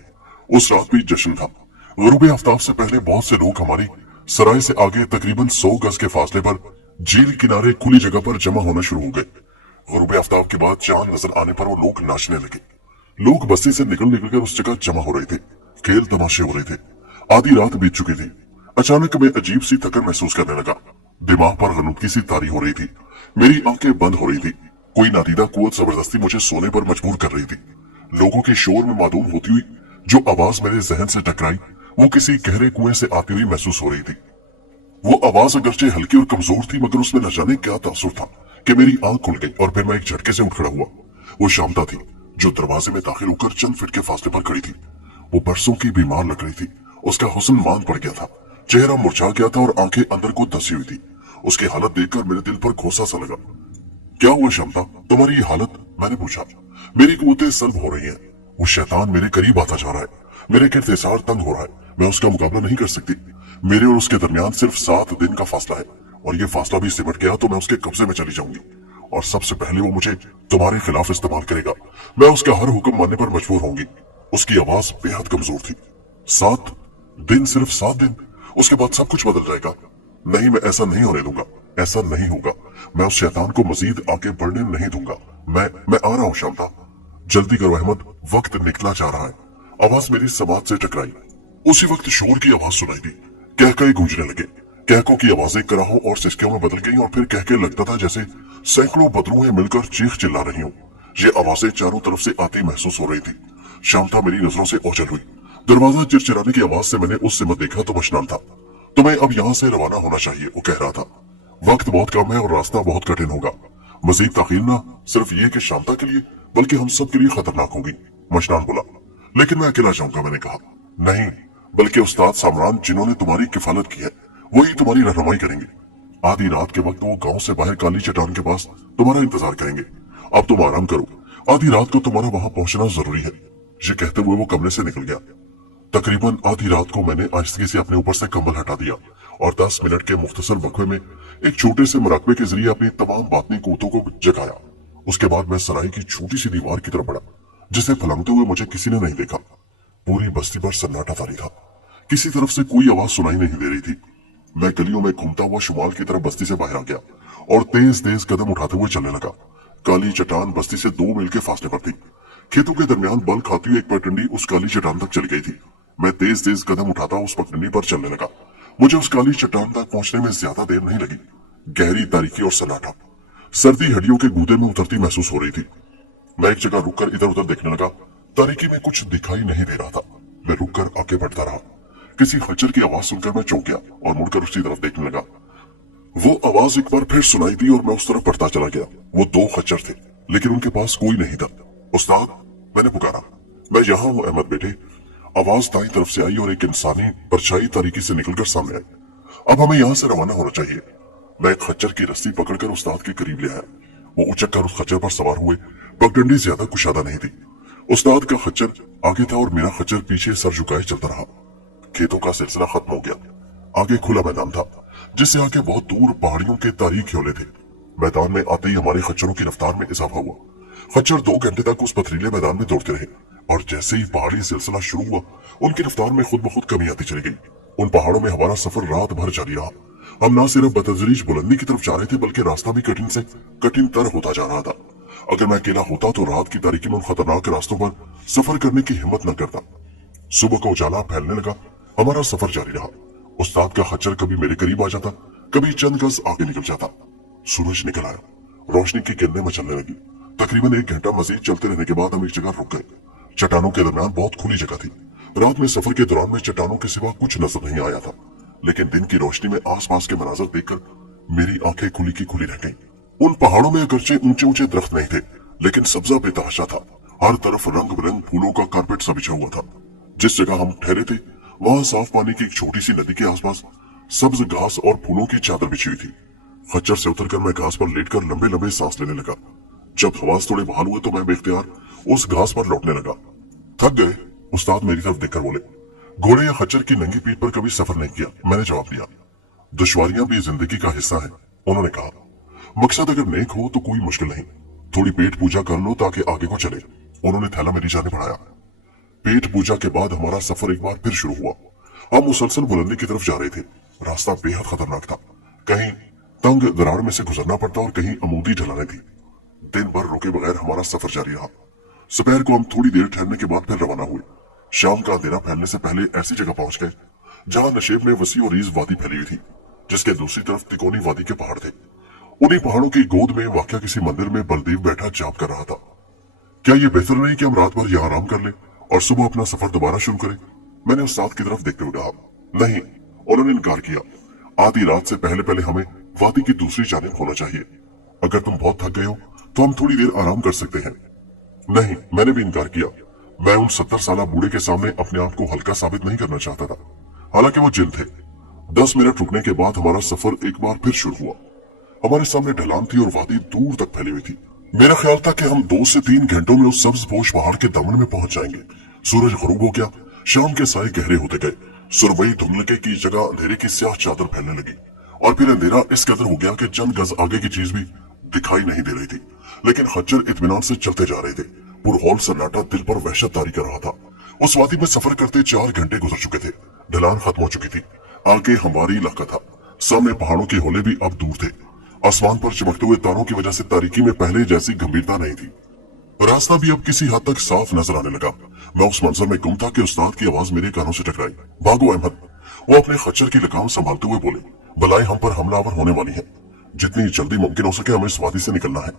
उस रात भी जश्न था। गुरूब आफ्ताब से पहले बहुत से लोग हमारी सराय से आगे तकरीबन 100 गज के फासले पर झील किनारे खुली जगह पर जमा होना शुरू हो गए। गुरूब आफ्ताब के बाद चांद नजर आने पर वो लोग नाचने लगे। लोग बस्ती से निकल निकल कर उस जगह जमा हो रहे थे। खेल तमाशे हो रहे थे। आधी रात बीत चुकी थी। अचानक मैं अजीब सी थकन महसूस करने लगा। दिमाग पर गनुदगी सी तारी हो रही थी। मेरी आंखें बंद हो रही थी। कोई नादीदा कुव्वत जबरदस्ती मुझे सोने पर मजबूर कर रही थी। लोगों के शोर में मादूम होती हुई जो आवाज मेरे जहन से टकराई वो किसी गहरे कुएं से आती हुई महसूस हो रही थी। वो आवाज अगरचे हल्की और कमजोर थी मगर उसमें न जाने क्या तासुर था कि मेरी आंख खुल गई और फिर मैं एक झटके से उठ खड़ा हुआ। वो शांता थी जो दरवाजे में दाखिल होकर चंद फीट के फासले पर खड़ी थी। वो बरसों की बीमार लग रही थी। उसका हुस्न मान पड़ गया था। चेहरा मुरझा गया था और आंखें अंदर को धसी हुई थी। उसकी हालत देखकर मेरे दिल पर घोंसा सा लगा। क्या हुआ शांता, तुम्हारी ये हालत? मैंने पूछा। मेरी कुव्वतें सल्ब हो रही हैं। वो शैतान मेरे करीब आता जा रहा है। मेरे किरदार तंग हो रहा है। मैं उसका मुकाबला नहीं कर सकती। मेरे और उसके दरमियान सिर्फ 7 दिन का फासला है और ये फासला भी सिमट गया तो मैं उसके कब्जे में चली जाऊंगी और सबसे पहले वो मुझे तुम्हारे खिलाफ इस्तेमाल करेगा। मैं उसका हर हुक्म मानने पर मजबूर होंगी। उसकी आवाज बेहद कमजोर थी। 7 दिन, सिर्फ 7 दिन, उसके बाद सब कुछ बदल जाएगा। नहीं, मैं ऐसा नहीं होने दूंगा। ऐसा नहीं होगा। मैं उस शैतान को मजीद आगे बढ़ने नहीं दूंगा। मैं आ रहा हूं शांता। जल्दी करो अहमद, वक्त निकला जा रहा है। आवाज मेरी समाज से टकराई। उसी वक्त शोर की आवाज सुनाई दी। कहकहे गूंजने लगे। कहकों की आवाजें कराहों और सिसकियों में बदल गई और फिर कहके लगता था जैसे सैकड़ों बदरूहें मिलकर चीख चिल्ला रही हूँ। ये आवाजें चारों तरफ से आती महसूस हो रही थी। शांता मेरी नजरों से ओझल हुई। दरवाजा चिरचिराने की आवाज से मैंने उस सिमत देखा तो मशनान था। तुम्हें अब यहाँ से रवाना होना चाहिए, वो कह रहा था। वक्त बहुत कम है और रास्ता बहुत कठिन होगा। मजीद ताखीर ना सिर्फ ये कि शांता के लिए बल्कि हम सब के लिए खतरनाक होगी। मशनान बोला। लेकिन मैं अकेला जाऊंगा, मैंने कहा। नहीं, बल्कि उस्ताद सामरान जिन्होंने तुम्हारी किफालत की है वही तुम्हारी रहनुमाई करेंगे। आधी रात के वक्त वो गांव से बाहर काली चट्टान के पास तुम्हारा इंतजार करेंगे। अब तुम आराम करो। आधी रात को तुम्हारा वहां पहुंचना जरूरी है। ये कहते हुए वो कमरे से निकल गया। तकरीबन आधी रात को मैंने आहिस्तगी से अपने ऊपर से कंबल हटा दिया और 10 मिनट के मुख्तसर वक्फे में एक छोटे से मुराकबे के जरिए अपनी तमाम बातनी कुतों को जगाया। उसके बाद मैं सराय की छोटी सी दीवार की तरफ बढ़ा, जिसे फलंगते हुए मुझे किसी ने नहीं देखा। पूरी बस्ती पर सन्नाटा तारी था, किसी तरफ से कोई आवाज सुनाई नहीं दे रही थी। मैं गलियों में घूमता हुआ शुमाल की तरफ बस्ती से बाहर आ गया और तेज तेज कदम उठाते हुए चलने लगा। काली चट्टान बस्ती से 2 मील के फासले पर थी। खेतों के दरमियान बल खाती हुई एक पगडंडी उस काली चट्टान तक चली गई थी। मैं तेज तेज कदम उठाता उस पगडंडी पर चलने लगा। मुझे उस काली चट्टान तक पहुंचने में ज्यादा देर नहीं लगी। गहरी तारीकी और सन्नाटा, सर्दी हड्डियों के गूदे में उतरती महसूस हो रही थी। मैं एक जगह रुककर इधर उधर देखने लगा। तारीकी में कुछ दिखाई नहीं दे रहा था। मैं रुककर आगे बढ़ता रहा। किसी खच्चर की आवाज सुनकर मैं चौंक गया और मुड़कर उसकी तरफ देखने लगा। वो आवाज एक बार फिर सुनाई दी और मैं उस तरफ बढ़ता चला गया। वो 2 खच्चर थे, लेकिन उनके पास कोई नहीं था। उस्ताद, मैंने पुकारा। मैं यहाँ हूँ अहमद बेटे। आवाज दाईं तरफ से आई और एक इंसानी परछाई तारीकी से निकलकर सामने आई। अब हमें यहाँ से रवाना होना चाहिए। मैं एक खच्चर की रस्सी पकड़कर उस्ताद के करीब ले आया। वो उचक कर उस खच्चर पर सवार हुए। पगडंडी ज्यादा कुशादा नहीं थी। उस्ताद का खच्चर आगे था और मेरा खच्चर पीछे सर झुकाए चलता रहा। खेतों का सिलसिला खत्म हो गया। आगे खुला मैदान था, जिससे आगे बहुत दूर पहाड़ियों के तारीख ह्योले थे। मैदान में आते ही हमारे खच्चरों की रफ्तार में इजाफा हुआ। खच्चर 2 घंटे तक उस पथरीले मैदान में दौड़ते रहे और जैसे ही पहाड़ी सिलसिला शुरू हुआ, उनकी रफ्तार में खुद ब खुद कमी आती चली गई। उन पहाड़ों में हमारा सफर रात भर जारी रहा। हम न सिर्फ बतदरीज बुलंदी की तरफ जा रहे थे, बल्कि रास्ता भी कठिन से कठिन तर होता जा रहा था। अगर मैं अकेला होता तो रात की तारीकी में उन खतरनाक रास्तों पर सफर करने की हिम्मत न करता। सुबह को उजाला फैलने लगा। हमारा सफर जारी रहा। उस्ताद का खच्चर कभी मेरे करीब आ जाता, कभी चंद गज आगे निकल जाता। सूरज निकल आया। रोशनी की किरणें मचलने लगी। तकरीबन 1 घंटा मजीद चलते रहने के बाद हम एक जगह रुक गए। चट्टानों के दरमियान बहुत खुली जगह थी। रात में सफर के दौरान में चट्टानों के सिवा कुछ नजर नहीं आया था, लेकिन दिन की रोशनी में आसपास के मनाजर देखकर मेरी आंखें खुली की खुली रह गईं। उन पहाड़ों में अगरचे ऊंचे ऊंचे दरख्त नहीं थे, लेकिन सब्जा बेतहाशा था। हर तरफ रंग बिरंग फूलों का कारपेट सा बिछा हुआ था। जिस जगह हम ठहरे थे, वहां साफ पानी की एक छोटी सी नदी के आसपास सब्ज घास और फूलों की चादर बिछी हुई थी। खच्चर से उतरकर मैं घास पर लेटकर लंबे लंबे सांस लेने लगा। जब हवास थोड़े बहाल हुए तो मैं बेख्तियार उस घास पर लौटने लगा। थक गए? उस्ताद मेरी तरफ देखकर बोले। घोड़े या खच्चर की नंगी पीठ पर कभी सफर नहीं किया, मैंने जवाब दिया। दुश्वारियां भी जिंदगी का हिस्सा है, उन्होंने कहा। मकसद अगर नेक हो तो कोई मुश्किल नहीं। थोड़ी पेट पूजा कर लो ताकि आगे को चले। उन्होंने थैला मेरी जाने बढ़ाया। पेट पूजा के बाद हमारा सफर एक बार फिर शुरू हुआ। हम मुसलसल बुलंदी की तरफ जा रहे थे। रास्ता बेहद खतरनाक था। कहीं तंग दरार में से गुजरना पड़ता और कहीं अमूदी ढलाने थी। दिन भर रुके बगैर हमारा सफर जारी रहा। दोपहर को हम थोड़ी देर ठहरने के बाद फिर रवाना हुए। शाम का अंधेरा फैलने से पहले ऐसी जगह पहुंच गए जहां नशेब में वसी और रीज वादी फैली हुई थी, जिसके दूसरी तरफ तिकोनी वादी के पहाड़ थे। उन्हीं पहाड़ों की गोद में वाकया किसी मंदिर में बलदेव बैठा जाप कर रहा था। क्या ये बेहतर नहीं कि हम रात भर यहाँ आराम कर ले और सुबह अपना सफर दोबारा शुरू करें? मैंने उस्ताद की तरफ देखते हुए कहा। नहीं, उन्होंने इनकार किया। आधी रात से पहले पहले हमें वादी की दूसरी जानिब होना चाहिए। अगर तुम बहुत थक गए हो तो हम थोड़ी देर आराम कर सकते हैं। नहीं, मैंने भी इनकार किया। मैं उन 70 साला बूढ़े के सामने अपने आप को हल्का साबित नहीं करना चाहता था। हालांकि वो जिन थे। 10 मिनट रुकने के बाद हमारा सफर एक बार फिर शुरू हुआ। हमारे सामने ढलान थी और वादी दूर तक फैली हुई थी। मेरा ख्याल था कि हम 2 से 3 घंटों में उस सब्ज पोश पहाड़ के दामन में पहुंच जाएंगे। सूरज गरूब हो गया। शाम के साए गहरे होते गए। सुरमई धुंधलके की जगह अंधेरे की स्याह चादर फैलने लगी और फिर अंधेरा इस कदर हो गया कि चंद गज आगे की चीज भी दिखाई नहीं दे रही थी। लेकिन खच्चर इत्मीनान से चलते जा रहे थे। पुरहौल सन्नाटा दिल पर वहशत तारी कर रहा था। उस वादी में सफर करते 4 घंटे गुजर चुके थे। ढलान खत्म हो चुकी थी। आगे हमारी इलाका था। सामने पहाड़ों के होले भी अब दूर थे। आसमान पर चमकते हुए तारों की वजह से तारीकी में पहले जैसी गंभीरता नहीं थी। रास्ता भी अब किसी हद तक साफ नजर आने लगा। मैं उस मंजर में गुम था कि उस्ताद की आवाज मेरे कानों से टकराई। भागो अहमद! वो अपने खच्चर की लगाम संभालते हुए बोले। बलाएं हम पर हमलावर होने वाली है। जितनी जल्दी मुमकिन हो सके हमें इस वादी से निकलना है।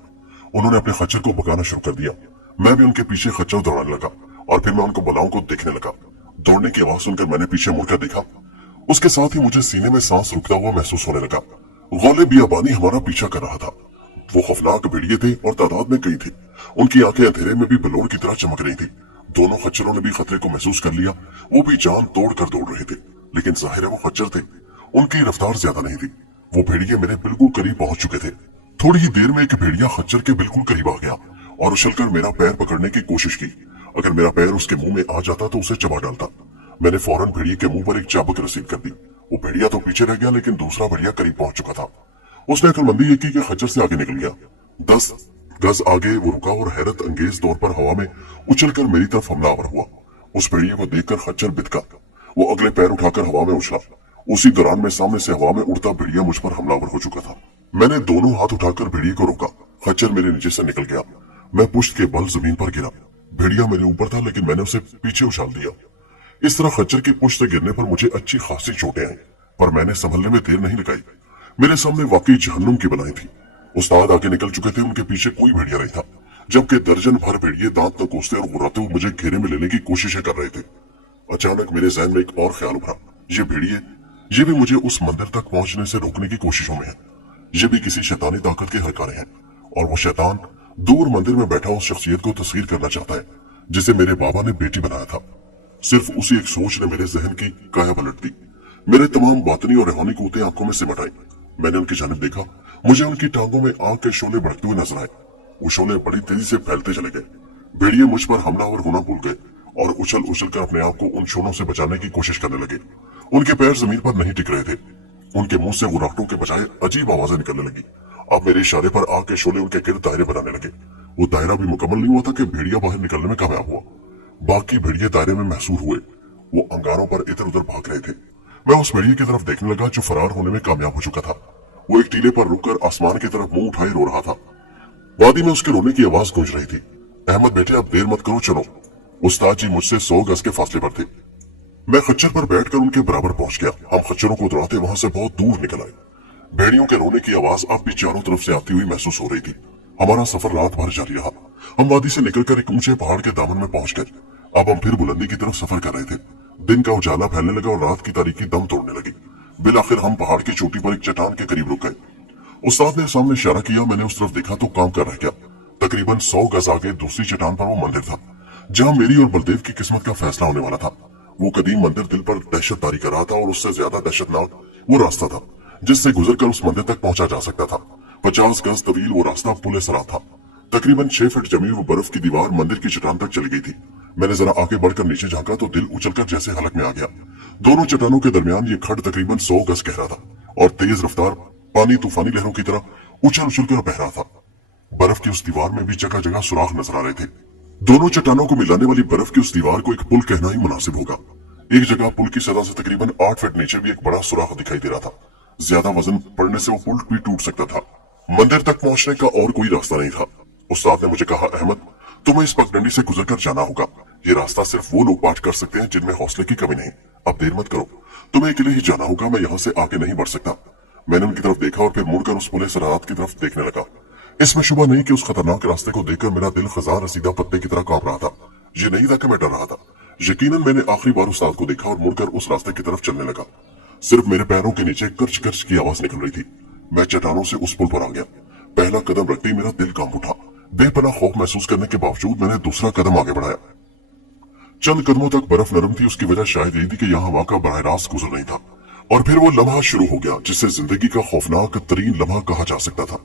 उन्होंने अपने खच्चर को भगाना शुरू कर दिया। मैं भी उनके पीछे खच्चर दौड़ाने लगा और फिर मैं उनको बलाओं को देखने लगा। दौड़ने की आवाज सुनकर मैंने पीछे मुड़कर देखा। उसके साथ ही मुझे सीने में सांस रुकता हुआ महसूस होने लगा। गौले बियाबानी हमारा पीछा कर रहा था। वो खौफनाक भेड़िए थे और तादाद में कई थे। उनकी आंखें अंधेरे में भी बलोर की तरह चमक रही थी। दोनों खच्चरों ने भी खतरे को महसूस कर लिया। वो भी जान तोड़ कर दौड़ रहे थे, लेकिन जाहिर है वो खच्चर थे। उनकी रफ्तार ज्यादा नहीं थी। वो भेड़िए मेरे बिल्कुल करीब पहुंच चुके थे। थोड़ी ही देर में एक भेड़िया खच्चर के बिल्कुल करीब आ गया और उछलकर मेरा पैर पकड़ने की कोशिश की। अगर मेरा पैर उसके मुंह में आ जाता तो उसे चबा डालता। मैंने फौरन भेड़िए के मुंह पर एक चाबुक रसीद कर दी वो भेड़िया तो पीछे रह गया, लेकिन दूसरा भेड़िया करीब पहुंच चुका था। उसने अक्लमंदी ये की कि खच्चर से आगे निकल गया। 10 गज आगे वो रुका और हैरत अंगेज तौर पर हवा में उछलकर मेरी तरफ हमलावर हुआ। उस भेड़िए को देखकर खच्चर बिदका। वो अगले पैर उठाकर हवा में उछला। उसी दौरान में सामने से हवा में उड़ता भेड़िया मुझ पर हमलावर हो चुका था। मैंने दोनों हाथ उठाकर भेड़िए को रोका। खच्चर मेरे नीचे से निकल गया। मैं पुश्त के बल जमीन पर गिरा। भेड़िया मेरे ऊपर था, लेकिन मैंने उसे पीछे उछाल दिया। इस तरह खच्चर की पुश्त से गिरने पर मुझे अच्छी खासी चोटें आई, पर मैंने संभलने में देर नहीं लगाई। मेरे सामने वाकई जहन्नुम की बनाई थी। उस्ताद आगे निकल चुके थे, उनके पीछे कोई भेड़िया नहीं था, जबकि दर्जन भर भेड़िए दांत नकोसते और गुर्राते हुए मुझे घेरे में लेने की कोशिशें कर रहे थे। अचानक मेरे जहन में एक और ख्याल उभरा। ये भेड़िए, ये भी मुझे उस मंदिर तक पहुंचने से रोकने की कोशिशों में है। ये भी किसी शैतानी ताकत के हरकारे हैं, और वो शैतान दूर मंदिर में बैठा उस शख्सियत को तस्वीर करना चाहता है जिसे मेरे बाबा ने बेटी बनाया था। सिर्फ उसी एक सोच ने मेरे जहन की काया पलट दी। मेरे तमाम बातनी और रूहानी कुव्वतें आंखों में सिमट आई। मैंने उनकी जानिब देखा। मुझे उनकी टांगों में आग के शोले भड़कते हुए नजर आए। वो शोले बड़ी तेजी से फैलते चले गए। भेड़िए मुझ पर हमलावर होना भूल गए और उछल उछल कर अपने आप को उन शोलों से बचाने की कोशिश करने लगे। उनके पैर जमीन पर नहीं टिक रहे थे। उनके मुंह से गुर्राहटों के बजाय अजीब आवाजें निकलने लगी। अब मेरे इशारे पर आग के शोले उनके गिर्द दायरे बनाने लगे। वो दायरा भी मुकम्मल नहीं हुआ था कि भेड़िया बाहर निकलने में कामयाब हुआ। बाकी भेड़िए दायरे में महसूर हुए। वो अंगारों पर इधर उधर भाग रहे थे। मैं उस भेड़िए की तरफ देखने लगा जो फरार होने में कामयाब हो चुका था। वो एक टीले पर रुककर आसमान की तरफ मुंह उठाए रो रहा था। वादी में उसके रोने की आवाज गूंज रही थी। अहमद बेटे, अब देर मत करो, चलो। उस्ताद जी मुझसे 100 गज के फासले पर थे। मैं खच्चर पर बैठकर उनके बराबर पहुंच गया। हम खच्चरों को दौड़ाते वहां से बहुत दूर निकल आए। भेड़ियों के रोने की आवाज अब भी चारों तरफ से आती हुई महसूस हो रही थी। हमारा सफर रात भर जारी रहा। हम वादी से निकलकर एक ऊंचे पहाड़ के दामन में पहुंच गए। अब हम फिर बुलंदी की तरफ सफर कर रहे थे। दिन का उजाला फैलने लगा और रात की तारीकी दम तोड़ने लगी। बिलाखिर हम पहाड़ की चोटी पर एक चट्टान के करीब रुक गए। उस्ताद ने सामने इशारा किया। मैंने उस तरफ देखा तो काम कर रह गया। तकरीबन 100 गज आगे दूसरी चट्टान पर वो मंदिर था जहां मेरी और बलदेव की किस्मत का फैसला होने वाला था। वो कदीम मंदिर दिल पर दहशत तारी कर रहा था, और उससे ज्यादा दहशतनाक वो रास्ता था जिससे गुजरकर उस मंदिर तक पहुंचा जा सकता था। 50 गज तवील वो रास्ता पुल सरा था। तकरीबन 6 फीट जमी वो बर्फ की दीवार मंदिर की चट्टान तक चली गई थी। मैंने जरा आगे बढ़कर नीचे झांका तो दिल उछलकर जैसे हलक में आ गया। दोनों चट्टानों के दरमियान ये खड़ तकरीबन 100 गज गहरा था और तेज रफ्तार पानी तूफानी लहरों की तरह उछल उछल कर बह रहा था। बर्फ की उस दीवार में भी जगह जगह सुराख नजर आ रहे थे। दोनों चट्टानों को मिलाने वाली बर्फ की उस दीवार को एक पुल कहना ही मुनासिब होगा। एक जगह पुल की सतह से तकरीबन 8 फीट नीचे भी एक बड़ा सुराख दिखाई दे रहा था। ज्यादा वजन पड़ने से वो पुल भी टूट सकता था। मंदिर तक पहुंचने का और कोई रास्ता नहीं था। उस्ताद ने मुझे कहा, अहमद, तुम्हें इस पगडंडी से गुजरकर जाना होगा। ये रास्ता सिर्फ वो लोग पार कर सकते हैं जिनमें हौसले की कमी नहीं। अब देर मत करो, तुम्हें अकेले ही जाना होगा। मैं यहाँ से आगे नहीं बढ़ सकता। मैंने उनकी तरफ देखा और फिर मुड़कर उस पुलिस सराहत की तरफ देखने लगा। इसमें शुबा नहीं कि उस खतरनाक रास्ते को देखकर मेरा दिल खजान रसीदा पत्ते की तरह कांप रहा था। ये नहीं था कि मैं डर रहा था। यकीनन मैंने आखिरी बार उस्ताद को देखा और मुड़कर उस रास्ते की तरफ चलने लगा। सिर्फ मेरे पैरों के नीचे कर्च कर्च की आवाज निकल रही थी। मैं चट्टानों से उस पुल पर आ गया। पहला कदम रखते ही मेरा दिल कांप उठा। बेपनाह खौफ महसूस करने के बावजूद मैंने दूसरा कदम आगे बढ़ाया। चंद कदमों तक बर्फ नरम थी। उसकी वजह शायद यही थी कि यहाँ हवा का बराह रास्त गुजर नहीं था। और फिर वो लम्हा शुरू हो गया जिसे जिंदगी का खौफनाक तरीन लम्हा कहा जा सकता था।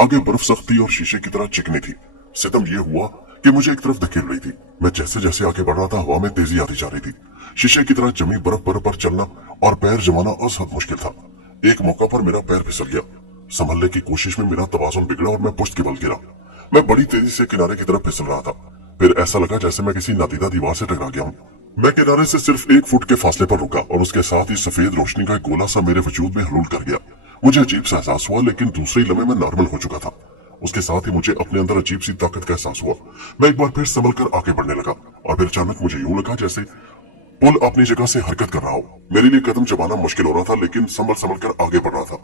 आगे बर्फ सख्त थी और शीशे की तरह चिकनी थी। सितम यह हुआ कि मुझे एक तरफ धकेल रही थी। मैं जैसे जैसे आगे बढ़ रहा था हवा में तेजी आती जा रही थी। शीशे की तरह जमी बर्फ पर चलना और पैर जमाना असहद मुश्किल था। एक मौका पर मेरा पैर फिसल गया। संभलने की कोशिश में मेरा तवाज़ुन बिगड़ा और मैं पुश्त के बल गिरा। मैं बड़ी तेजी से किनारे की तरफ फिसल रहा था। फिर ऐसा लगा जैसे मैं किसी नादीदा दीवार से टकरा गया हूँ। मैं किनारे से सिर्फ 1 फुट के फासले पर रुका और उसके साथ ही सफेद रोशनी का एक गोला सा मेरे वजूद में हलूल कर गया। मुझे अजीब सा एहसास हुआ, लेकिन दूसरे लम्हे में नॉर्मल हो चुका था। उसके साथ ही मुझे अपने अंदर अजीब सी ताकत का एहसास हुआ। मैं एक बार फिर संभल कर आगे बढ़ने लगा और फिर अचानक मुझे यूं लगा जैसे पुल अपनी जगह से हरकत कर रहा हो। मेरे लिए कदम जमाना मुश्किल हो रहा था, लेकिन संभल संभल कर आगे बढ़ रहा था।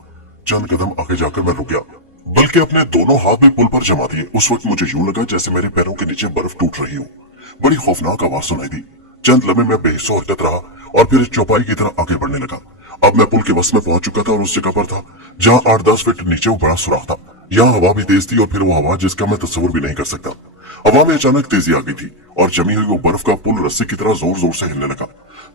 चंद कदम आगे जाकर मैं रुक गया, बल्कि अपने दोनों हाथ में पुल पर जमा दिए। उस वक्त मुझे यूं लगा जैसे मेरे पैरों के नीचे बर्फ टूट रही हो। बड़ी खौफनाक आवाज सुनाई दी। चंद लम्हे में बेहिस्सो हरकत रहा और फिर चौपाई की तरह आगे बढ़ने लगा। अब मैं पुल के वस्त में पहुंच चुका था और उस जगह पर था जहां 8-10 फीट नीचे वो बड़ा सुराख था। यहाँ हवा भी तेज थी और फिर वो हवा जिसका मैं तस्वुर भी नहीं कर सकता। हवा में अचानक तेजी आ गई थी और जमी हुई वो बर्फ का पुल रस्सी की तरह जोर जोर से हिलने लगा।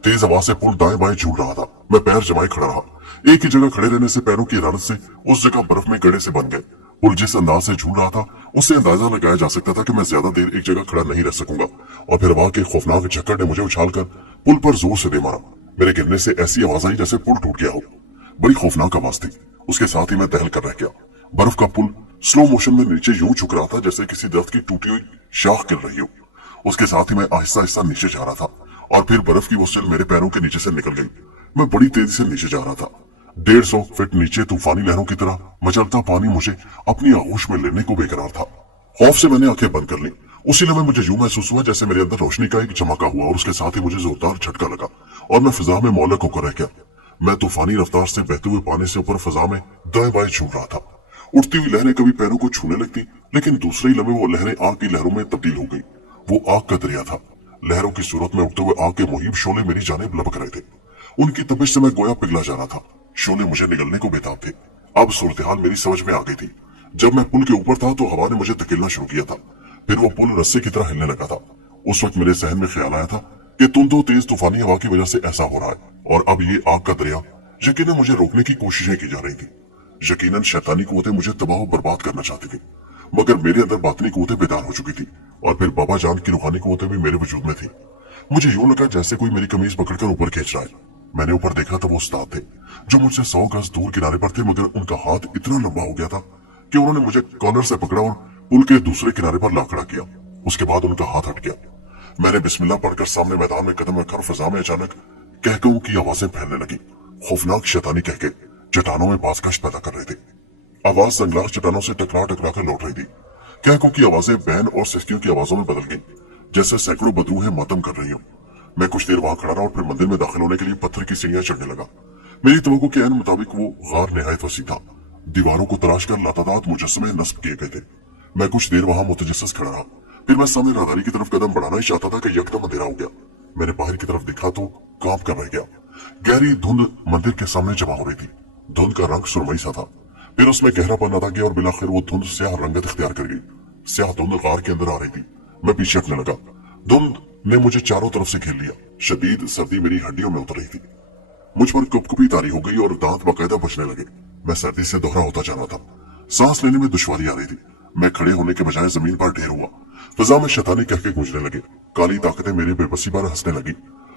तेज हवा से पुल दाएं बाएं झूल रहा था। मैं पैर जमाए खड़ा रहा। एक ही जगह खड़े रहने से पैरों की हरारत से उस जगह बर्फ में गड़े से बन गए। पुल जिस अंदाज से झूल रहा था उससे अंदाजा लगाया जा सकता था कि मैं ज्यादा देर एक जगह खड़ा नहीं रह सकूंगा। और फिर हवा के खौफनाक झक्कड़ ने मुझे उछालकर पुल पर जोर से दे मारा। मेरे गिरने से ऐसी आवाज आई जैसे पुल टूट गया हो। बड़ी खौफनाक आवाज थी। उसके साथ ही मैं दहल कर रह गया। बर्फ का पुल स्लो मोशन में नीचे यूं झुक रहा था जैसे किसी दरख्त की टूटी हुई शाख गिर रही हो। उसके साथ ही मैं आहिस्ता आहिस्ता नीचे जा रहा था और फिर बर्फ की वो सिल मेरे पैरों के नीचे से निकल गई। मैं बड़ी तेजी से नीचे जा रहा था। 150 फीट नीचे तूफानी लहरों की तरह मचलता पानी मुझे अपनी आगोश में लेने को बेकरार था। खौफ से मैंने आंखें बंद कर ली। उसी लम्हे मुझे यूं महसूस हुआ जैसे मेरे अंदर रोशनी का एक चमका हुआ और उसके साथ ही मुझे जोरदार झटका लगा और मैं फिजा में मौलक होकर रह गया। मैं तूफानी रफ्तार से बहते हुए पानी से ऊपर फिजा में दाएं बाएं झूम रहा था। उठती हुई लहरें कभी पैरों को छूने लगती, लेकिन दूसरे ही लम्हे वो लहरें आग की लहरों में तब्दील हो गई। वो आग का दरिया था। लहरों की सूरत में उठते हुए आग के मुहीब शोले मेरी जानिब लपक रहे थे। उनकी तपिश से मैं गोया पिघला जा रहा था। शोले मुझे निगलने को बेताब थे। अब सूरत हाल मेरी समझ में आ गई थी। जब मैं पुल के ऊपर था तो हवा ने मुझे धकेलना शुरू किया था। फिर वो पुल रस्से की तरह हिलने लगा था। उस वक्त मेरे सहन में ख्याल आया था कि तुंदो तेज तूफानी हवा की वजह से ऐसा हो रहा है और अब ये आग का दरिया यकीनन मुझे रोकने की कोशिशें की जा रही थी। यकीनन शैतानी कुव्वतें मुझे तबाह और बर्बाद करना चाहती थी, मगर मेरे अंदर बातनी कुव्वतें बेदार हो चुकी थी और फिर बाबा जान की रूहानी कुव्वतें भी मेरे वजूद में थी। मुझे यूं लगा जैसे कोई मेरी कमीज पकड़कर ऊपर खींच रहा है। मैंने ऊपर देखा तो वो उस्ताद थे जो मुझसे 100 गज दूर किनारे पर थे, मगर उनका हाथ इतना लंबा हो गया था कि उन्होंने मुझे कॉलर से पकड़ा और पुल के दूसरे किनारे पर ला खड़ा किया। उसके बाद उनका हाथ हट गया। मैंने बिस्मिल्लाह पढ़कर सामने मैदान में कदम रखा और फिजा में अचानक कहकहों की आवाजें फैलने लगी। खौफनाक शैतानी कहके चट्टानों में बाजगश पैदा कर रहे थे। आवाज जंगलार चट्टानों से टकरा टकरा कर लौट रही थी। कहकों की आवाजें बैन और सिसकियों की आवाजों में बदल गई, जैसे सैकड़ों बदरूहें मातम कर रही हो। मैं कुछ देर वहां खड़ा रहा और फिर मंदिर में दाखिल होने के लिए पत्थर की सीढ़ियां चढ़ने लगा। मेरी तवक्को के ऐन मुताबिक वो गार निहायत वसी था। दीवारों को तराश कर लातादाद मुजस्समे नस्ब किए गए थे। मैं कुछ देर वहां मुतजस्सिस खड़ा रहा। फिर मैं सामने राहदारी की तरफ कदम बढ़ाना ही चाहता था कि यकदम अंधेरा हो गया। मैंने बाहर की तरफ देखा तो कांप कर रह गया। गहरी धुंध मंदिर के सामने जमा हो रही थी। धुंध का रंग सुरमई सा था, फिर उसमें गहरापन अदा गया और बिलाखिर वो धुंध स्याह रंगत इख्तियार कर गई। स्याह धुंध गार के अंदर आ रही थी। मैं पीछे हटने लगा। धुंध ने मुझे चारों तरफ से घेर लिया। शदीद सर्दी मेरी हड्डियों में उतर रही थी। मुझ पर कुपकुपी तारी हो गई और दांत बाकायदा बचने लगे। मैं सर्दी से दोहरा होता जा रहा था। सांस लेने में दुश्वारी आ रही थी। मैं खड़े होने के बजाय जमीन पर ढेर हुआ। फिजा में शैतानी कहके गूंजने लगे। काली ताकतें मेरी बेबसी पर हंसने लगी।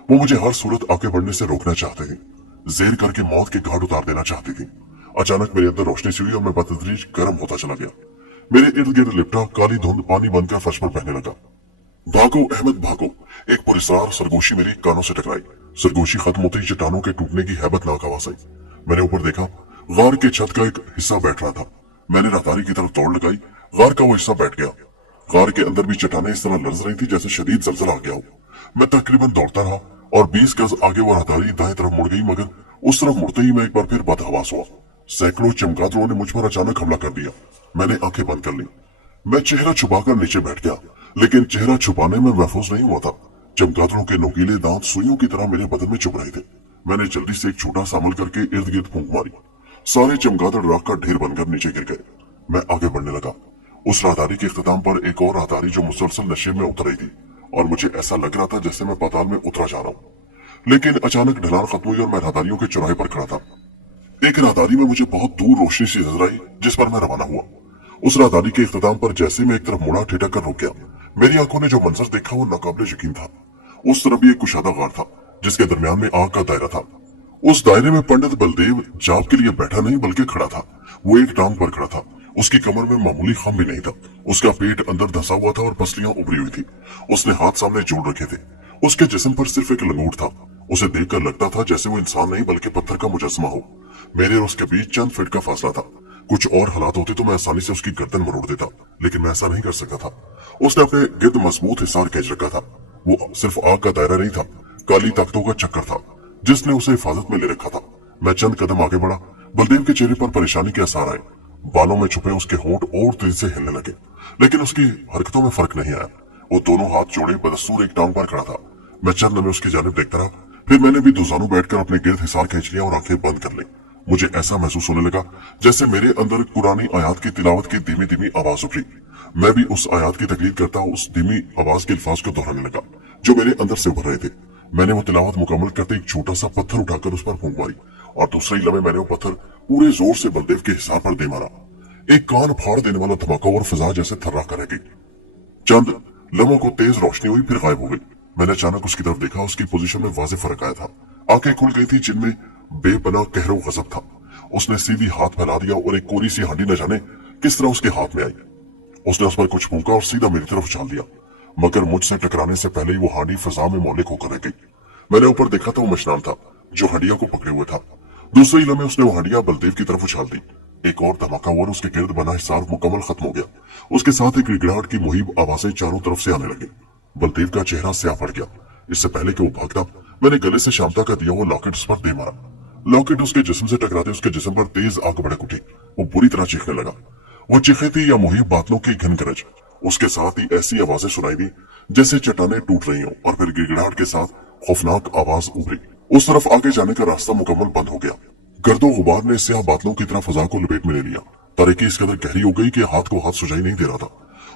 वो मुझे हर सूरत आगे बढ़ने से रोकना चाहते थे, जेर करके मौत के घाट उतार देना चाहती थी। अचानक मेरे अंदर रोशनी सी हुई और मैं बतदरीज गर्म होता चला गया। मेरे इर्द गिर्द लिपटा काली धुंध पानी बनकर फर्श पर बहने लगा। भागो अहमद भागो, एक पुरस्कार सरगोशी मेरी कानों से टकराई। सरगोशी खत्म होते ही चट्टानों के टूटने की हैबतनाक आवाज आई। मैंने ऊपर देखा, गार के छत का एक हिस्सा बैठ रहा था। मैंने राहदारी की तरफ दौड़ लगाई। गार का वो हिस्सा बैठ गया। गार के अंदर भी चट्टानें इस तरह लर्ज रही थी जैसे शदीद जलजला आ गया हो। मैं तकरीबन दौड़ता रहा और 20 गज आगे वो राहदारी दाएं तरफ मुड़ गई, मगर उस तरफ मुड़ते ही मैं एक बार फिर बदहवास हुआ। सैकड़ों चमगादड़ों ने मुझ पर अचानक हमला कर दिया। मैंने आंखें बंद कर ली। मैं चेहरा छुपाकर नीचे बैठ गया, लेकिन चेहरा छुपाने में महफूज नहीं हुआ था। चमगादड़ों के नोकीले दांत सुइयों की तरह मेरे बदन में चुभ रहे थे। मैंने जल्दी से एक छोटा सा अमल करके इर्द गिर्द फूंक मारी। सारे चमगादड़ राख का ढेर बनकर नीचे गिर गए। मैं आगे बढ़ने लगा। उस राहदारी के इख्तिताम पर एक और राहदारी जो मुसलसल नशे में उतर रही थी और मुझे ऐसा लग रहा था जैसे मैं पाताल में उतरा जा रहा हूँ। लेकिन अचानक ढलान खत्म हुई और मैं राहदारियों के चौराहे पर खड़ा था। एक राहदारी में मुझे बहुत दूर रोशनी सी नजर आई, जिस पर मैं रवाना हुआ। उस राहदारी के इख्तिताम पर जैसे मैं एक तरफ मुड़ा ठिठक कर रुक गया। मेरी आंखों ने जो मंजर देखा वो नाकाबिले यकीन था। उस तरफ भी एक कुशादा गार था जिसके दरमियान में आग का दायरा था। उस दायरे में पंडित बलदेव जाप के लिए बैठा नहीं बल्कि खड़ा था। वो एक टांग पर खड़ा था। उसकी कमर में मामूली खम भी नहीं था। उसका पेट अंदर धंसा हुआ था और पसलियां उभरी हुई थी। उसने हाथ सामने जोड़ रखे थे। उसके जिस्म पर सिर्फ एक लंगोट था। उसे देखकर लगता था जैसे वो इंसान नहीं बल्कि पत्थर का मुजस्समा हो। मेरे और उसके बीच चंद फीट का फासला था। कुछ और हालात होते तो मैं आसानी से उसकी गर्दन मरोड़ देता, लेकिन मैं ऐसा नहीं कर सकता था। उसने अपने गिर्द मजबूत हिसार खींच रखा था। वो सिर्फ आग का दायरा नहीं था, काली ताकतों का चक्कर था जिसने उसे हिफाजत में ले रखा था। मैं चंद कदम आगे बढ़ा। बलदेव के चेहरे पर परेशानी के आसार आए। बालों में छुपे उसके होंठ और तेजी से हिलने लगे, लेकिन उसकी हरकतों में फर्क नहीं आया। वो दोनों हाथ जोड़े बदस्तूर एक टांग पर खड़ा था। मैं चंद लम्हे उसकी जानिब देखता रहा। फिर मैंने भी दोजानू बैठकर अपने गिर्द हिसार खींच लिया और आंखें बंद कर ली। मुझे ऐसा महसूस होने लगा जैसे मेरे अंदर कुरानी आयात की तिलावत की धीमी धीमी आवाज उठी। मैं भी उस आयात की तकलीफ करता उस धीमी आवाज के अल्फाज को दोहराने लगा जो मेरे अंदर से उभर रहे थे। मैंने वो तिलावत मुकम्मल करते एक छोटा सा पत्थर उठाकर उस पर फूंक मारी और दूसरे ही लम्हे मैंने वो पत्थर पूरे जोर से बलदेव के हिसार पर दे मारा। एक कान फाड़ देने वाला धमाका और फिजा जैसे थर्रा कर रह गई। चंद लम्हों को तेज रोशनी हुई, फिर गायब हो गई। मैंने अचानक उसकी तरफ देखा। उसकी पोजीशन में वाज़ेह फर्क आया था। आंखें खुल गई थी जिनमें बेपनाह कहरो गजब था। उसने सीधी हाथ फैला दिया और एक कोरी सी हांडी न जाने किस तरह उसके हाथ में आई। उसने उस पर कुछ फूंका और सीधा मेरी तरफ उछाल दिया, मगर मुझसे टकराने से पहले ही वो हांडी फिजा में मौलिक होकर रह गई। मैंने ऊपर देखा तो वो मशनान था जो हंडिया को पकड़े हुए था। दूसरे ही लम्हे उसने वो हंडिया बलदेव की तरफ उछाल दी। एक और धमाका हुआ और उसके गिर्द बना हिसार मुकम्मल खत्म हो गया। उसके साथ एक गिड़गिड़ाहट की मुहिब आवाजें चारों तरफ से आने लगी। बलदेव का चेहरा स्याह पड़ गया। इससे पहले कि वो भागता, मैंने गले से शांता का दिया हुआ लॉकेट उस पर दे मारा। लॉकेट उसके जिस्म से टकराते उसके जिस्म पर तेज आग भड़क उठी। वो बुरी तरह चीखने लगा। वो चीखे थी या मुहिब बादलों की घन गरज। उसके साथ ही ऐसी आवाजें सुनाई दी जैसे चट्टानें टूट रही हों, और फिर गिड़गिड़ाहट के साथ खौफनाक आवाज उभरी। उस तरफ आगे जाने का रास्ता मुकम्मल बंद हो गया। गर्दो गुबार ने स्याह बादलों की तरह फजा को लपेट में ले लिया। तारीकी इस कदर गहरी हो गई कि हाथ को हाथ सुझाई नहीं दे रहा था।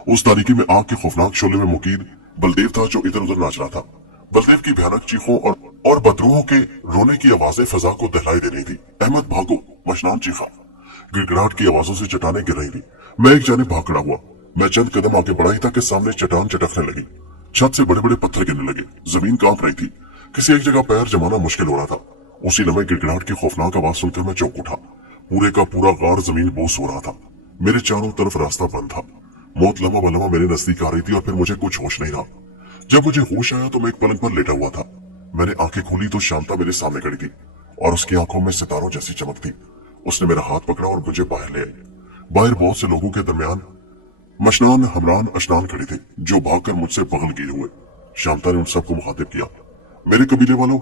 उस तारीकी में आग के खौफनाक शोले में मुकीद बलदेव था जो इधर उधर नाच रहा था। बलदेव की भयानक चीखों और बदरूहों के रोने की आवाजें फजा को दहलाई दे रही थी। अहमद भागो, मशनान चीखा। गिड़गिड़ाहट की आवाजों से चट्टानें गिर रही थी। मैं एक जाने भाग खड़ा हुआ। मैं चंद कदम आगे बढ़ा ही था कि सामने चट्टान चटकने लगी। छत से बड़े बड़े पत्थर गिरने लगे। जमीन कांप रही थी। किसी एक जगह पैर जमाना मुश्किल हो रहा था। उसी लम्हे गिड़गिड़ाहट की खौफनाक आवाज सुनकर मैं चौंक उठा। पूरे का पूरा गार जमीन बोस हो रहा था। मेरे चारों तरफ रास्ता बंद था। मौत लम्हा ब लम्हा मेरे नजदीक आ रही थी और फिर मुझे कुछ होश नहीं रहा। जब मुझे होश आया तो मैं एक पलंग पर लेटा हुआ था। मैंने आंखें खोली तो शांता मेरे सामने खड़ी थी और उसकी आंखों में सितारों जैसी चमक थी। उसने मेरा हाथ पकड़ा और मुझे बाहर ले आई। बाहर बहुत से लोगों के दरमियान मशनान, हमरान, अशनान खड़े थे जो भागकर मुझसे बगल गिरे हुए। शांता ने उन सबको मुखातिब किया, मेरे कबीले वालों,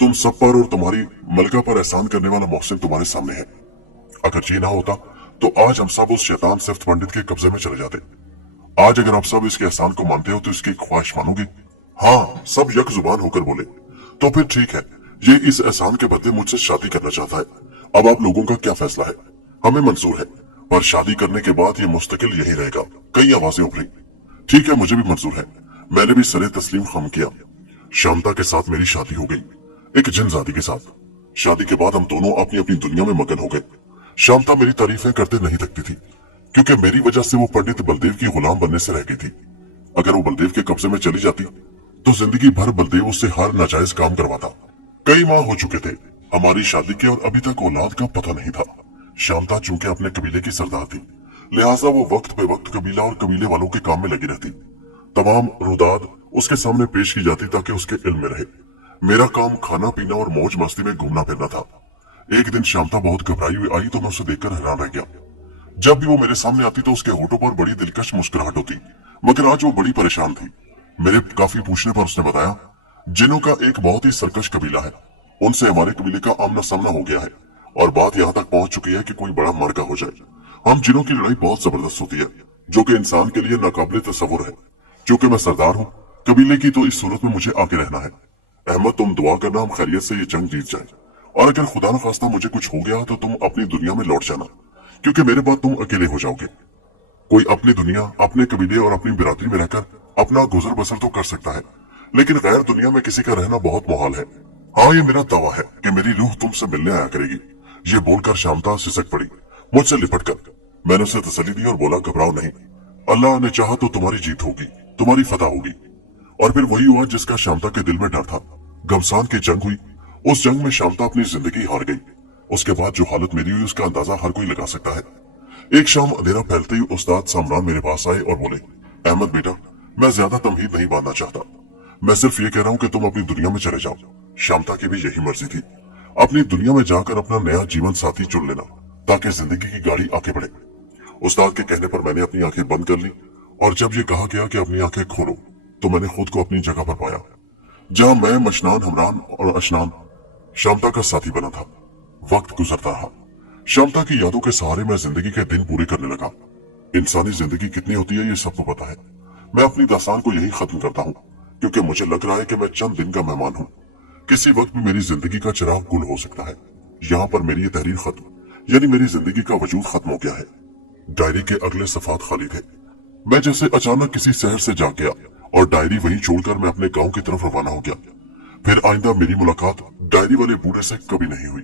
तुम सब पर और तुम्हारी मलका पर एहसान करने वाला मोहसिन तुम्हारे सामने है। अगर ये ना होता तो आज हम सब उस शैतान सिफ्त पंडित के कब्जे में चले जाते। आज अगर आप सब इसके एहसान को मानते हो तो इसकी ख्वाहिश मानोगे? हाँ, सब यक जुबान होकर बोले। तो फिर ठीक है, ये इस एहसान के बदले मुझसे शादी करना चाहता है। अब आप लोगों का क्या फैसला है? हमें मंजूर है, पर शादी करने के बाद ये मुस्तकिल यही रहेगा। कई आवाजें उभरी। ठीक है, मुझे भी मंजूर है। मैंने भी सरे तस्लीम खम किया। शांता के साथ मेरी शादी हो गई, एक जिनजादी के साथ। शादी के बाद हम दोनों अपनी अपनी दुनिया में मगन हो गए। शांता मेरी तारीफें करते नहीं थकती थी, क्योंकि मेरी वजह से वो पंडित बलदेव की गुलाम बनने से रह गई थी। अगर वो बलदेव के कब्जे में चली जाती तो जिंदगी भर बलदेव उससे हर नाजायज काम करवाता। कई माह हो चुके थे हमारी शादी के और अभी तक औलाद का पता नहीं था। शांता चूंकि अपने कबीले की सरदार थी, लिहाजा वो वक्त पे वक्त कबीला और कबीले वालों के काम में लगी रहती। तमाम रुदाद उसके सामने पेश की जाती ताकि उसके इल्म में रहे। मेरा काम खाना पीना और मौज मस्ती में घूमना फिरना था। एक दिन शांता बहुत घबराई हुई आई तो मैं उसे देखकर हैरान रह गया। जब भी वो मेरे सामने आती तो उसके होठों पर बड़ी दिलकश मुस्कुराहट होती, मगर आज वो बड़ी परेशान थी। मेरे काफी पूछने पर उसने बताया, जिनों का एक बहुत ही सरकश कबीला है, उनसे हमारे कबीले का आमना सामना हो गया है और बात यहाँ तक पहुंच चुकी है कि कोई बड़ा मरका हो जाए। हम जिनों की लड़ाई बहुत जबरदस्त होती है, जो कि इंसान के लिए नाकाबिले तस्वुर है। चूंकि मैं सरदार हूँ कबीले की, तो इस सूरत में मुझे आगे रहना है। अहमद, तुम दुआ करना हम खैरियत से ये जंग जीत जाए, और अगर खुदा न खास्ता मुझे कुछ हो गया तो तुम अपनी दुनिया में लौट जाना, क्योंकि मेरे बाद तुम अकेले हो जाओगे। कोई अपनी दुनिया, अपने कबीले और अपनी बिरादरी में रहकर अपना गुजर बसर तो कर सकता है, लेकिन गैर दुनिया में किसी का रहना बहुत मुहाल है। हाँ, ये मेरा दावा है कि मेरी रूह तुमसे मिलने आया करेगी। ये बोलकर शांता सिसक पड़ी मुझसे लिपट कर। मैंने उसे तसल्ली दी और बोला, घबराओ नहीं, अल्लाह ने चाहा तो तुम्हारी जीत होगी, तुम्हारी फतह होगी। और फिर वही हुआ जिसका शांता के दिल में डर था। घमसान की जंग हुई। उस जंग में शांता अपनी जिंदगी हार गई। उसके बाद जो हालत मेरी हुई उसका अंदाजा हर कोई लगा सकता है। एक शाम अंधेरा फैलते ही उस्ताद सामरान मेरे पास आए और बोले, अहमद बेटा, मैं ज्यादा तमहीद नहीं बांधना चाहता। मैं सिर्फ ये कह रहा हूँ कि तुम अपनी दुनिया में चले जाओ। शांता की भी यही मर्जी थी। अपनी दुनिया में जाकर अपना नया जीवन साथी चुन लेना, ताकि जिंदगी की गाड़ी आगे बढ़े। उस्ताद के कहने पर मैंने अपनी आंखें बंद कर ली, और जब ये कहा गया कि अपनी आंखें खोलो, तो मैंने खुद को अपनी जगह पर पाया, जहां मैं मशनान, हमरान और अशनान शांता का साथी बना था। वक्त गुजरता रहा। शांता की यादों के सहारे मैं जिंदगी के दिन पूरे करने लगा। इंसानी जिंदगी कितनी होती है ये सबको पता है। मैं अपनी दास्तान को यही खत्म करता हूँ, क्योंकि मुझे लग रहा है कि मैं चंद दिन का मेहमान हूँ। किसी वक्त भी मेरी जिंदगी का चिराग गुल हो सकता है। यहाँ पर मेरी ये तहरीर खत्म, यानी मेरी जिंदगी का वजूद खत्म हो गया है। डायरी के अगले सफात खाली थे। मैं जैसे अचानक किसी शहर से जाग गया और डायरी वहीं छोड़कर मैं अपने गांव की तरफ रवाना हो गया। फिर आइंदा मेरी मुलाकात डायरी वाले बूढ़े से कभी नहीं हुई।